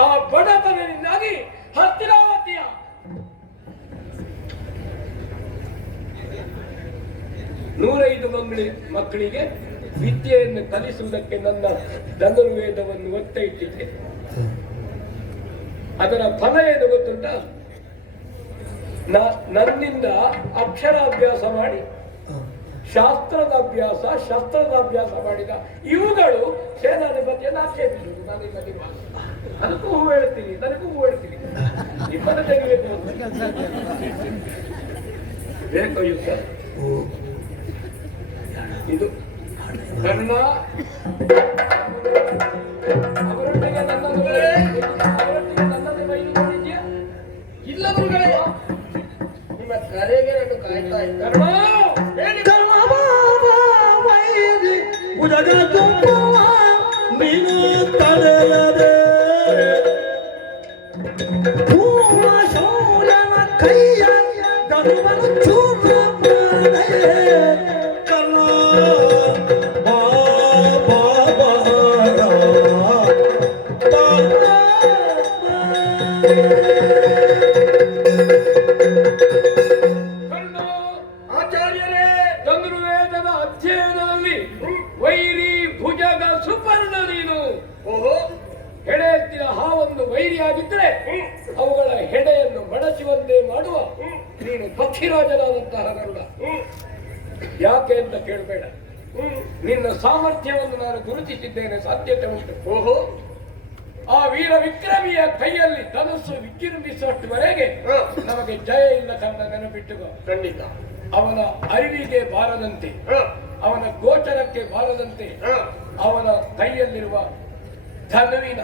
ಆ ಬಡತನದಿಂದಾಗಿ ಹತ್ತಿರಾವತಿಯ 105 ಮಕ್ಕಳಿಗೆ ವಿದ್ಯೆಯನ್ನು ಕಲಿಸುವುದಕ್ಕೆ ನನ್ನ ಧನುರ್ವೇದವನ್ನು ಒತ್ತ ಇಟ್ಟಿದ್ದೆ. ಅದರ ಫಲ ಏನು ಗೊತ್ತುಂಟ? ನನ್ನಿಂದ ಅಕ್ಷರಾಭ್ಯಾಸ ಮಾಡಿ ಶಸ್ತ್ರದ ಅಭ್ಯಾಸ ಮಾಡಿದ ಇವುಗಳು ಸೇನಾಧಿಪತಿಯನ್ನು ಆಕ್ಷೇಪಿಸುವುದು. ನಾನಿಲ್ಲ ನಿಮ್ಮ ಅದಕ್ಕೂ ಹೂ ಹೇಳ್ತೀನಿ, ನನಗೂ ಹೂ ಹೇಳ್ತೀನಿ. ನಿಮ್ಮನ್ನು ತೆಗಿಬೇಕು ಬೇಕು ಯುದ್ಧ. ಇದು ಕರ್ಣ ಅವರೊಟ್ಟಿಗೆ ನನ್ನನ್ನು ಬೈದುಕೊಂಡಿದ್ಯಾ? ಇಲ್ಲ ಗುರುಗಳೇ, ನಿಮ್ಮ ಕರೆಗೆ ನಾನು ಕಾಯ್ತಾ ಇದ್ದೆ. ಕರ್ಣ ಉದಗ ತುಂಬುವ ನೀನು ತಡೆಯದೆ ಪೂರ್ಣ ಶೌರ್ಯನ ಕೈಯ ಧನುವನ್ನು ಚೂಪು ಕರ್ಣ ಆಚಾರ್ಯರೇ, ಧನುರ್ವೇದದ ಅಧ್ಯಯನದಲ್ಲಿ ವೈರಿ ಭುಜಗ ಸುಪರ್ಣ ನೀನು. ಓಹೋ, ಹೆಡೆ ಎತ್ತಿನ ಹಾವೊಂದು ವೈರಿಯಾಗಿದ್ರೆ ಅವುಗಳ ಹೆಡೆಯನ್ನು ಮಡಚುವಂತೆ ಮಾಡುವ ನೀನು ಪಕ್ಷಿರಾಜನಾದಂತಹ ಗರುಡ. ಯಾಕೆ ಅಂತ ಕೇಳಬೇಡ, ನಿನ್ನ ಸಾಮರ್ಥ್ಯವನ್ನು ನಾನು ಗುರುತಿಸಿದ್ದೇನೆ, ಸಾಧ್ಯತೆ ಉಂಟು. ಓಹೋ, ಆ ವೀರ ವಿಕ್ರಮಿಯ ಕೈಯಲ್ಲಿ ಧನುಸ್ಸು ವಿಜೃಂಭಿಸುವಷ್ಟುವರೆಗೆ ನಮಗೆ ಜಯ ಇಲ್ಲ ಕಂಡ ನೆನಪಿಟ್ಟುಕೋ. ಖಂಡಿತ ಅವನ ಅರಿವಿಗೆ ಬಾರದಂತೆ, ಅವನ ಗೋಚರಕ್ಕೆ ಬಾರದಂತೆ ಅವನ ಕೈಯಲ್ಲಿರುವ ಧನುವಿನ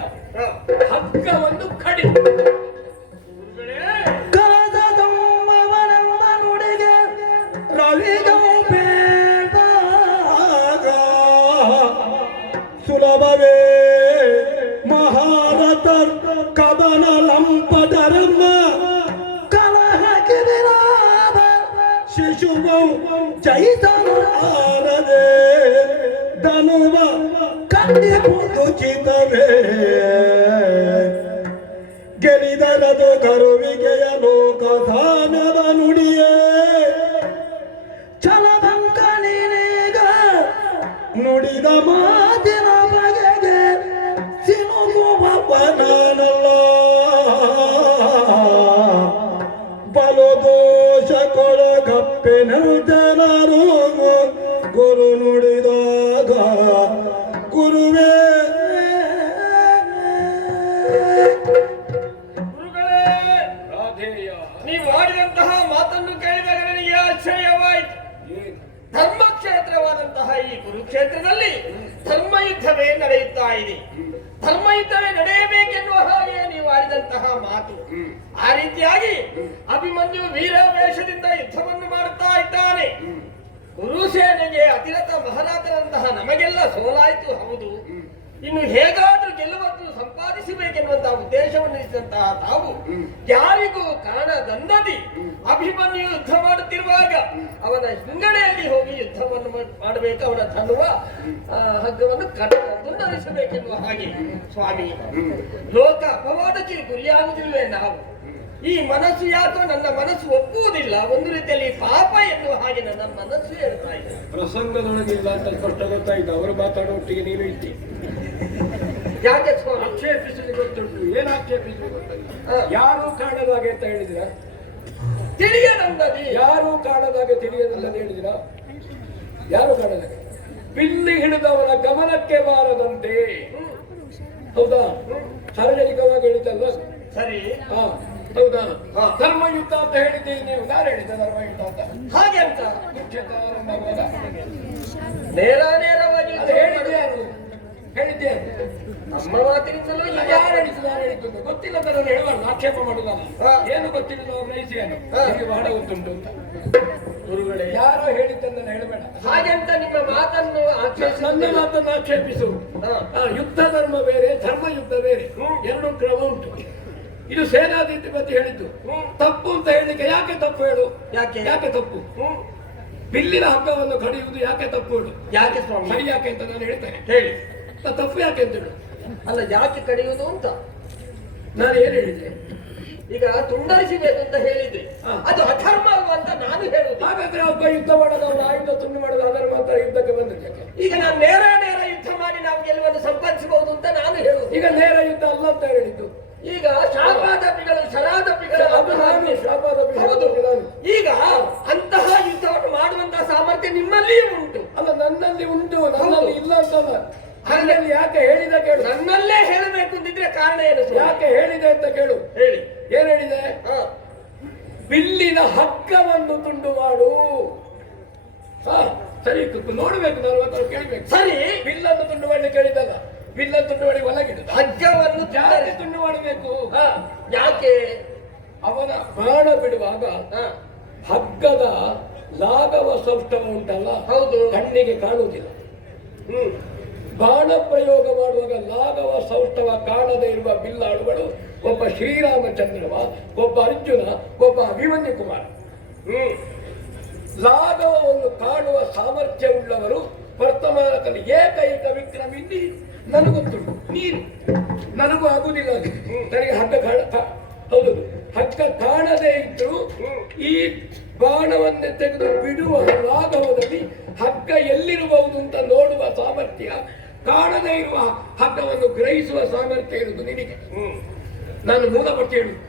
ಹಗ್ಗವನ್ನು ಕಡಿ. ಸುಲಭವೇ ಮಹಾರಥ ಕದನ ಲಂಪದರಮ್ಮ ಕಲಹಕಿರಾದ ಶಿಶುವು ಜಯಿಸಲು ಆರದೆ ಧನುವ ಕಂಡಿಪುಚಿತವೇ ಗೆಲಿದರದು ಕರುವಿಗೆಯ ಲೋಕಧಾನದ ನುಡಿಯೇ ಛಲಭಂಗ ನೀನೀಗ ನುಡಿದ ಮಾತಿನ ಬಗೆಗೆ ಸಿನುಗುವ ನಾನಲ್ಲ. ಬಲು ದೋಷ ಕೊಳಗಪ್ಪಿನ ಜನರು ಗುರು ನುಡಿದಾಗ ಗುರುವೇ. ಗುರುಗಳೇ, ರಾಧೇಯ, ನೀವು ಆಡಿದಂತಹ ಮಾತನ್ನು ಕೇಳಿದಾಗ ನನಗೆ ಆಶ್ಚರ್ಯವಾಯಿತು. ಧರ್ಮಕ್ಷೇತ್ರವಾದಂತಹ ಈ ಕುರುಕ್ಷೇತ್ರದಲ್ಲಿ ಧರ್ಮಯುದ್ಧವೇ ನಡೆಯುತ್ತಾ ಇದೆ. ಧರ್ಮಯುದ್ಧವೇ ನಡೆಯಬೇಕೆನ್ನುವ ಹಾಗೆ ನೀವು ಆಡಿದಂತಹ ಮಾತು. ಆ ರೀತಿಯಾಗಿ ಅಭಿಮನ್ಯು ವೀರಾವೇಶದಿಂದ ಯುದ್ಧವನ್ನು ಮಾಡುತ್ತಾ ಇದ್ದಾನೆ. ಕುರುಸೇನೆಗೆ ಅತಿರಥ ಮಹಾರಾಜರಂತಹ ನಮಗೆಲ್ಲ ಸೋಲಾಯಿತು, ಹೌದು. ಇನ್ನು ಹೇಗಾದ್ರೂ ಗೆಲುವನ್ನು ಸಂಪಾದಿಸಬೇಕೆನ್ನುವಂತಹ ಉದ್ದೇಶವನ್ನು ಇದ್ದಂತಹ ತಾವು ಯಾರಿಗೂ ಕಾಣದಂದದಿ ಅಭಿಮನ್ಯು ಯುದ್ಧ ಮಾಡುತ್ತಿರುವಾಗ ಅವನ ಹಿಂಗಡೆಯಲ್ಲಿ ಹೋಗಿ ಯುದ್ಧವನ್ನು ಮಾಡಬೇಕು. ಅವನ ತನ್ನುವ ಹಗ್ಗವನ್ನು ಕತ್ತರಿಸಬೇಕೆನ್ನುವ ಹಾಗೆ. ಸ್ವಾಮಿ, ಲೋಕ ಅಪವಾದಕ್ಕೆ ಗುರಿಯಾಗುವುದಿಲ್ವೇ ನಾವು? ಈ ಮನಸ್ಸು ಯಾಕೋ ನನ್ನ ಮನಸ್ಸು ಒಪ್ಪುವುದಿಲ್ಲ. ಒಂದು ರೀತಿಯಲ್ಲಿ ಪಾಪ ಎನ್ನುವ ಹಾಗೆ ನನ್ನ ಮನಸ್ಸು ಹೇಳ್ತಾ ಇದೆ. ಪ್ರಸಂಗದೊಳಗಿಲ್ಲ ಅಂತ ಸ್ಪಷ್ಟ ಗೊತ್ತಾಯ್ತು. ಅವರು ಮಾತಾಡೋಟ್ಟಿಗೆ ನೀನು ಇದ್ದಿ. ಯಾಕೆ ಸ್ವಾಮಿ? ಆಕ್ಷೇಪಿಸಲಿಕ್ಕೆ ಗೊತ್ತುಂಟು. ಏನು ಆಕ್ಷೇಪಿಸಲಿಕ್ಕೆ ಗೊತ್ತಿಲ್ಲ. ಯಾರು ಕಾಣದಾಗೆ ಅಂತ ಹೇಳಿದಿರ? ತಿಳಿಯದಂದದಿ ಯಾರು ಕಾಣದಾಗೆ ತಿಳಿಯದಲ್ಲ ಹೇಳಿದಿರ? ಯಾರು ಕಾಣದಾಗೆ? ಬಿಲ್ಲಿ ಹಿಡಿದವನ ಗಮನಕ್ಕೆ ಬಾರದಂತೆ. ಹೌದಾ? ಸಾರ್ವಜನಿಕವಾಗಿ ಹೇಳಿದ್ದಲ್ಲ? ಸರಿ. ಹೌದಾ? ಹಾ. ಧರ್ಮಯುದ್ಧ ಅಂತ ಹೇಳಿದ್ದೀರಿ ನೀವು, ನಾನು ಹೇಳಿದ್ದೆ ಧರ್ಮಯುದ್ಧ ಅಂತ. ಹಾಗೆ ಅಂತ ಕುರುಕ್ಷೇತ್ರ ಆರಂಭವಾಗುವಾಗ ನೇರವಾಗಿ ಅದು ಹೇಳಿದ್ದೆ ಯಾರು? ಹೇಳಿದ್ದೆ ಯಾರು? ನಮ್ಮ ಮಾತಿನಿಂದಲೂ ಅದು ಹೀಗೆ ಯಾರು ಹೇಳಿದ್ದು, ಯಾರು ಹೇಳಿದ್ದು ಅಂತ ಗೊತ್ತಿಲ್ಲ ತರ ಹೇಳಬಾರ್ದು, ಆಕ್ಷೇಪ ಮಾಡುದಲ್ಲ. ಹಾ. ಏನು ಗೊತ್ತಿಲ್ಲ ಅವ್ರ ನೈಸಿಯನ್ನು ಹಾ. ನಿಮಗೆ ಬಹಳ ಗೊತ್ತುಂಟು ಅಂತ ಗುರುಗಳೇ, ಯಾರೋ ಹೇಳಿದ್ದನ್ನ ಹೇಳಬೇಡ. ಹಾಗೆ ಅಂತ ನಿಮ್ಮ ಮಾತನ್ನು ನನ್ನ ಆಕ್ಷೇಪಿಸುವುದಿಲ್ಲ. ಮಾತನ್ನು ಆಕ್ಷೇಪಿಸು. ಹಾ. ಯುದ್ಧ ಧರ್ಮ ಬೇರೆ, ಧರ್ಮ ಯುದ್ಧ ಬೇರೆ, ಎರಡು ಕ್ರಮ ಉಂಟು. ಇದು ಸೇನಾಧಿಪತಿ ಹೇಳಿದ್ದು. ತಪ್ಪು ಅಂತ ಹೇಳಿಕ್ಕೆ ಯಾಕೆ ತಪ್ಪು ಹೇಳು? ಯಾಕೆ ತಪ್ಪು? ಬಿಲ್ಲಿನ ಹಗ್ಗವನ್ನು ಕಡಿಯುವುದು ಯಾಕೆ ತಪ್ಪು ಹೇಳು? ಯಾಕೆ ಸ್ವಾಮಿ? ಸರಿ ಯಾಕೆ ಅಂತ ನಾನು ಹೇಳ್ತೇನೆ. ಹೇಳಿ. ತಪ್ಪು ಯಾಕೆ ಅಂತ ಹೇಳು. ಅಲ್ಲ, ಯಾಕೆ ಕಡಿಯುವುದು ಅಂತ ನಾನು ಏನ್ ಹೇಳಿದ್ದೆ? ಈಗ ತುಂಡರಿಸಬೇಕು ಅಂತ ಹೇಳಿದ್ರಿ, ಹಾ. ಅದು ಅಧರ್ಮ ಅಲ್ವಾ ಅಂತ ನಾನು ಹೇಳುದು. ಹಾಗಾದ್ರೆ ಒಬ್ಬ ಯುದ್ಧ ಮಾಡೋದು, ಅವನು ಆಯುಧ ತುಂಡು ಮಾಡೋದು, ಅದರ ಮಾತ್ರ ಯುದ್ಧಕ್ಕೆ ಬಂದದ್ದು. ಈಗ ನಾನು ನೇರ ಯುದ್ಧ ಮಾಡಿ ನಾವು ಗೆಲುವನ್ನು ಸಂಪಾದಿಸಬಹುದು ಅಂತ ನಾನು ಹೇಳುದು. ಈಗ ನೇರ ಯುದ್ಧ ಅಲ್ಲ ಅಂತ ಹೇಳಿದ್ದು. ಈಗ ಶಾಪಾದಪಿಗಳು ಶರಾದಪಿಗಳು ಅದು ನಾನು ಶಾಪಾದಪಿ ಹೌದು. ನಾನು. ಈಗ ಅಂತಹ ಯುದ್ಧವನ್ನು ಮಾಡುವಂತಹ ಸಾಮರ್ಥ್ಯ ನಿಮ್ಮಲ್ಲಿಯೂ ಉಂಟು. ಅಲ್ಲ, ನನ್ನಲ್ಲಿ ಉಂಟು, ನನ್ನಲ್ಲಿ ಹೌದು. ಇಲ್ಲ ಅಂತಲ್ಲ. ಹಾಗಾಗಿ ಯಾಕೆ ಹೇಳಿದ ಕೇಳು. ನನ್ನಲ್ಲೇ ಹೇಳಬೇಕು ಅಂತಿದ್ರೆ ಕಾರಣ ಏನು ಸ್ವಾಮಿ? ಯಾಕೆ ಹೇಳಿದೆ ಅಂತ ಕೇಳು. ಹೇಳಿ. ಏನ್ ಹೇಳಿದೆ? ಹಾ. ಬಿಲ್ಲಿನ ಹಗ್ಗವನ್ನು ತುಂಡು ಮಾಡು. ಹಾ, ಸರಿ, ನೋಡ್ಬೇಕು, ನಾನು ಮಾತ್ರ ಕೇಳ್ಬೇಕು. ಸರಿ. ಬಿಲ್ಲನ್ನು ತುಂಡು ಮಾಡ್ಲಿಕ್ಕೆ ಹೇಳಿದಲ್ಲ, ಬಿಲ್ಲನ್ನು ತುಂಡು ಮಾಡಿ ಒಳಗಿಡುದು. ಹಗ್ಗವನ್ನು ಜಾತಿ ತುಂಡು ಮಾಡಬೇಕು. ಹಾ. ಯಾಕೆ? ಅವನ ಪ್ರಾಣ ಬಿಡುವಾಗ ಹಾ. ಹಗ್ಗದ ಲಾಘವ ಸೌಷ್ಠವ ಉಂಟಲ್ಲ, ಹೌದು. ಕಣ್ಣಿಗೆ ಕಾಣುವುದಿಲ್ಲ. ಬಾಣ ಪ್ರಯೋಗ ಮಾಡುವಾಗ ಲಾಘವ ಸೌಷ್ಠವ ಕಾಣದೇ ಇರುವ ಬಿಲ್ಲಾಳುಗಳು ಒಬ್ಬ ಶ್ರೀರಾಮಚಂದ್ರವ, ಒಬ್ಬ ಅರ್ಜುನ, ಒಬ್ಬ ಅಭಿಮನ್ಯು ಕುಮಾರ. ಲಾಘವವನ್ನು ಕಾಣುವ ಸಾಮರ್ಥ್ಯವುಳ್ಳವರು ವರ್ತಮಾನದಲ್ಲಿ ಏಕೈಕ ವಿಕ್ರಮಿಲ್ಲಿ ನನಗೊತ್ತುಂಟು, ನೀನು. ನನಗೂ ಆಗುದಿಲ್ಲ ಅದು. ನನಗೆ ಹಗ್ಗ ಹೌದು, ಹಗ್ಗ ಕಾಣದೇ ಇದ್ರು ಈ ಬಾಣವನ್ನೇ ತೆಗೆದು ಬಿಡುವ ಲಾಘವದಲ್ಲಿ ಹಗ್ಗ ಎಲ್ಲಿರಬಹುದು ಅಂತ ನೋಡುವ ಸಾಮರ್ಥ್ಯ, ಕಾಣದೇ ಇರುವ ಹಗ್ಗವನ್ನು ಗ್ರಹಿಸುವ ಸಾಮರ್ಥ್ಯ ಇರುವುದು ನಿನಗೆ. ನಾನು ಮೂಲಪಟ್ಟಿ ಹೇಳುದು,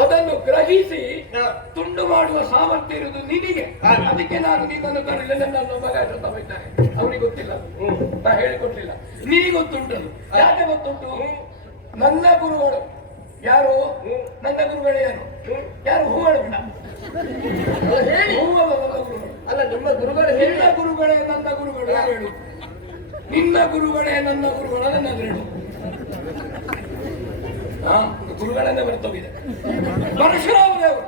ಅದನ್ನು ಗ್ರಹಿಸಿ ತುಂಡು ಮಾಡುವ ಸಾಮರ್ಥ್ಯ ಇರುವುದು ನಿನಗೆ. ಅದಕ್ಕೆ ನಾನು ನಿನ್ನನ್ನು ಕರೆಯಲಿಲ್ಲ. ನನ್ನ ಮಗ ಇದ್ದಾನೆ, ಅವನಿಗೆ ಗೊತ್ತಿಲ್ಲ, ನಾ ಹೇಳಿಕೊಟ್ಟಿಲ್ಲ. ನಿನಗೆ ಗೊತ್ತುಂಟು. ಯಾಕೆ ಗೊತ್ತುಂಟು? ನನ್ನ ಗುರುಗಳು ಯಾರು? ನನ್ನ ಗುರುಗಳು ಯಾರು? ಹೂ ಹೇಳಬೇಡ. ಹೇಳಿ. ಅಲ್ಲ, ನಿಮ್ಮ ಗುರುಗಳು ಹೇಳಿ. ನಿನ್ನ ಗುರುಗಳೇ ನನ್ನ ಗುರುಗಳು ಹೇಳು. ನಿನ್ನ ಗುರುಗಳೇ ನನ್ನ ಗುರುಗಳು, ನನ್ನ ಹೇಳು. ಗುರುಗಳನ್ನೇ ಬರ್ತೋಗಿದೆ. ಪರಶುರಾಮ ದೇವರು,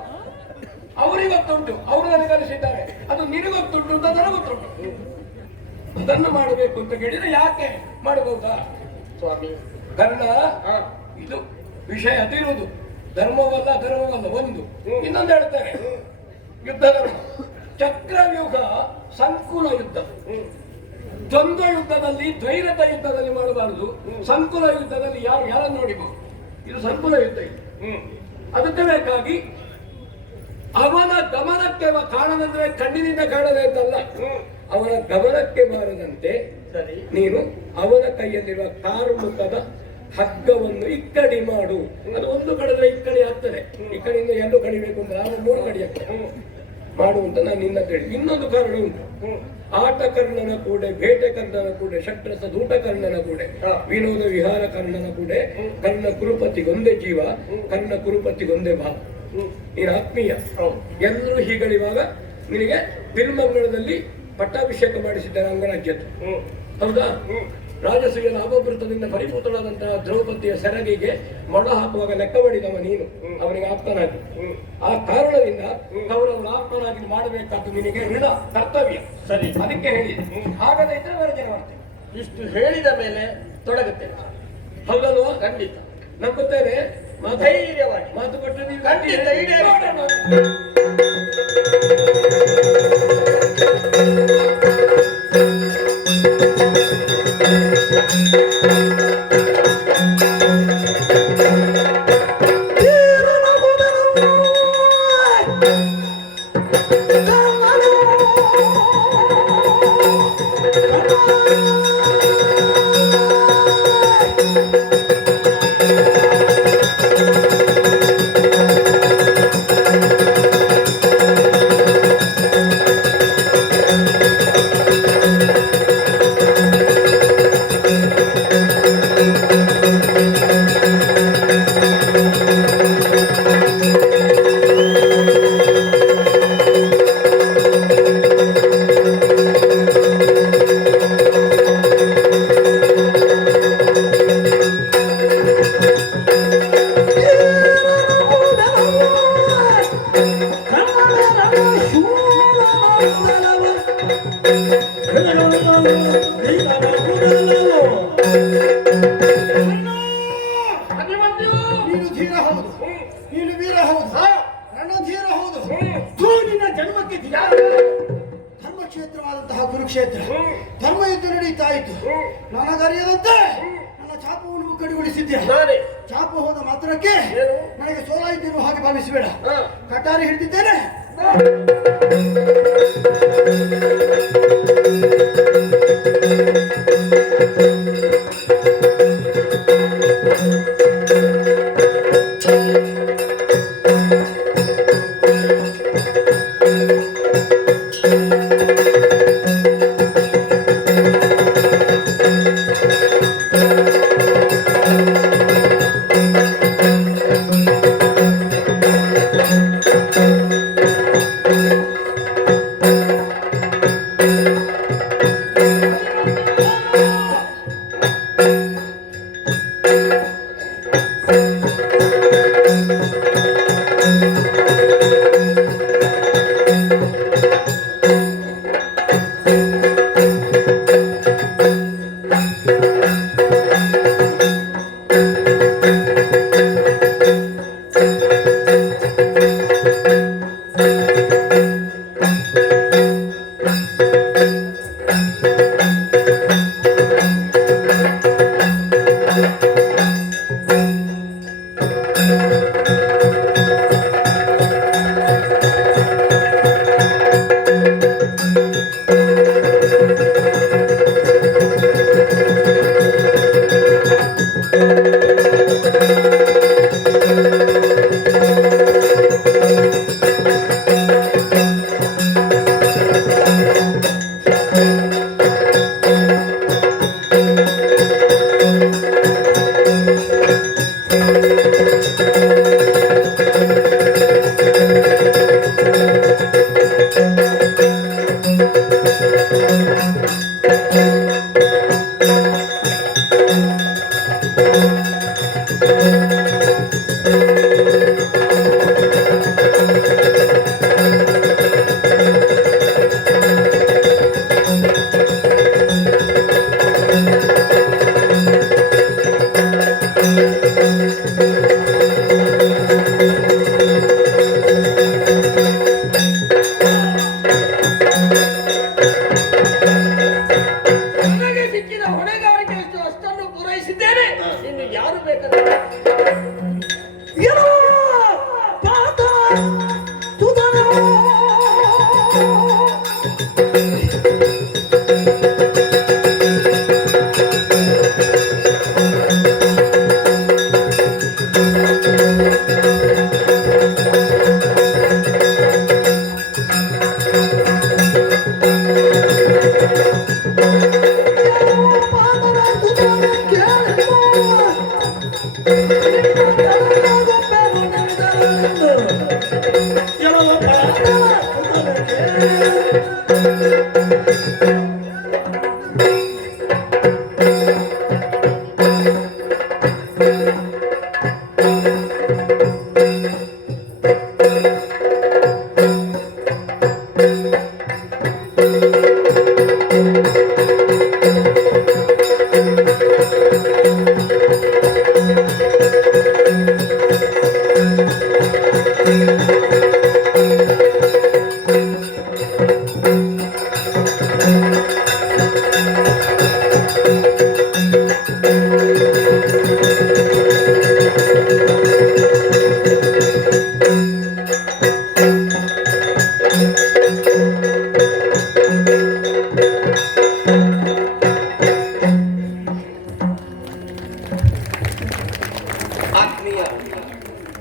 ಅವರಿಗೆ ಗೊತ್ತುಂಟು, ಅವರು ನನಗೆ ಕಲಿಸಿದ್ದಾರೆ. ಅದು ನಿನಗೊತ್ತುಂಟು ಅಂತ ನನಗೊತ್ತುಂಟು. ಅದನ್ನು ಮಾಡಬೇಕು ಅಂತ ಕೇಳಿದ್ರೆ ಯಾಕೆ ಮಾಡಬಹುದಾ ಸ್ವಾಮಿ? ಕರ್ಣ, ಇದು ವಿಷಯ ಅದಿರುವುದು ಧರ್ಮವಲ್ಲ, ಧರ್ಮವಲ್ಲ ಒಂದು. ಇನ್ನೊಂದು ಹೇಳ್ತಾರೆ, ಯುದ್ಧ ಧರ್ಮ. ಚಕ್ರವ್ಯೂಹ ಸಂಕುಲ ಯುದ್ಧ. ದ್ವಂದ್ವ ಯುದ್ಧದಲ್ಲಿ, ದ್ವೈರಥ ಯುದ್ಧದಲ್ಲಿ ಮಾಡಬಾರದು. ಸಂಕುಲ ಯುದ್ಧದಲ್ಲಿ ಯಾರನ್ನು ನೋಡಿಬಹುದು. ಇದು ಸಂಕುಲ ಯುದ್ಧ. ಇದು ಅದಕ್ಕೆ ಬೇಕಾಗಿ ಅವನ ಗಮನಕ್ಕೆ ಕಾಣದಂದ್ರೆ ಕಣ್ಣಿನಿಂದ ಕಾಣದೆ ಅಂತಲ್ಲ, ಅವನ ಗಮನಕ್ಕೆ ಬಾರದಂತೆ ನೀನು ಅವನ ಕೈಯಲ್ಲಿರುವ ಕಾರ್ಮುಕದ ಹಗ್ಗವನ್ನು ಇಕ್ಕಡಿ ಮಾಡು. ಅದು ಒಂದು ಕಡೆದ್ರೆ ಇಕ್ಕಡಿ ಆಗ್ತದೆ, ಈ ಕಡೆಯಿಂದ ಎರಡು ಕಡಿಬೇಕು ಅಂದ್ರೆ ಆಗ ಮೂರು ಕಡಿ ಆಗ್ತದೆ. ಮಾಡುವಂತ ನಾನು ನಿನ್ನ ಕೇಳಿ. ಇನ್ನೊಂದು ಕಾರಣ ಉಂಟು. ಆಟಕರ್ಣನ ಕೂಡೆ, ಬೇಟೆಕರ್ಣನ ಕೂಡೆ, ಷಟ್ರಸ ದೂಟಕರ್ಣನ ಕೂಡೆ, ವಿನೋದ ವಿಹಾರ ಕರ್ಣನ ಕೂಡೆ, ಕರ್ಣ ಕುರುಪತಿಗೊಂದೇ ಜೀವ, ಕರ್ಣ ಕುರುಪತಿಗೊಂದೇ ಭಾವ. ನೀನು ಆತ್ಮೀಯ. ಎಲ್ಲರೂ ಹೀಗಳಿವಾಗ ನಿನಗೆ ತಿರುಮಂಗಳದಲ್ಲಿ ಪಟ್ಟಾಭಿಷೇಕ ಮಾಡಿಸಿದ್ದಾರೆ ಅಂಗರಾಜ್ಯದ. ಹೌದಾ? ರಾಜಸೂಯ ಲಾಭವೃತ್ತದಿಂದ ಪರಿಪೂರ್ಣವಾದಂತಹ ದ್ರೌಪದಿಯ ಸೆರಗಿಗೆ ಮೊಳ ಹಾಕುವಾಗ ಲೆಕ್ಕ ಮಾಡಿದವ ನೀನು, ಅವನಿಗೆ ಆಪ್ತನಾಗಿ. ಆ ಕಾರಣದಿಂದ ಅವರನ್ನು ಆಪ್ತನಾಗಿ ಮಾಡಬೇಕಾದ್ದು ನಿನಗೆ ಋಣ ಕರ್ತವ್ಯ. ಸರಿ, ಅದಕ್ಕೆ ಹೇಳಿದೆ. ಹಾಗಾದ್ರೆ ಇದ್ರೆ ವರದಿನ ಮಾಡ್ತೇನೆ. ಇಷ್ಟು ಹೇಳಿದ ಮೇಲೆ ತೊಡಗುತ್ತೇನೆ. ಹೌದಲ್ವಾ? ಖಂಡಿತ ನಂಬುತ್ತೇನೆ. ಧೈರ್ಯವಾಗಿ ಮಾತು ಕೊಟ್ಟರೆ ನೀವು ಖಂಡಿತ ಈಡೇರಿಸ್ತೇನೆ. ಅಭಿಮನ್ಯು ನೀನು ಧೀರ ಹೌದು, ನೀನು ವೀರ ಹೌದು, ರಣಧೀರ ಹೌದು. ಥೂ, ನಿನ್ನ ಜನ್ಮಕ್ಕೆ ಧೀರ. ಧರ್ಮಕ್ಷೇತ್ರವಾದಂತಹ ಕುರುಕ್ಷೇತ್ರ ಧರ್ಮಯುದ್ಧ ನಡೀತಾ ಇತ್ತು. ನನಗರಿಯದಂತೆ ನನ್ನ ಚಾಪವನ್ನು ಕಡಿಗೊಳಿಸಿದ್ದೆ. ನಾನೇ ಚಾಪ ಹೋದ ಮಾತ್ರಕ್ಕೆ ನನಗೆ ಸೋಲಾಯಿತಿರುವ ಹಾಗೆ ಭಾವಿಸಬೇಡ. ಹಾ. ಕಟಾರಿ ಹಿಡಿದಿದ್ದೇನೆ.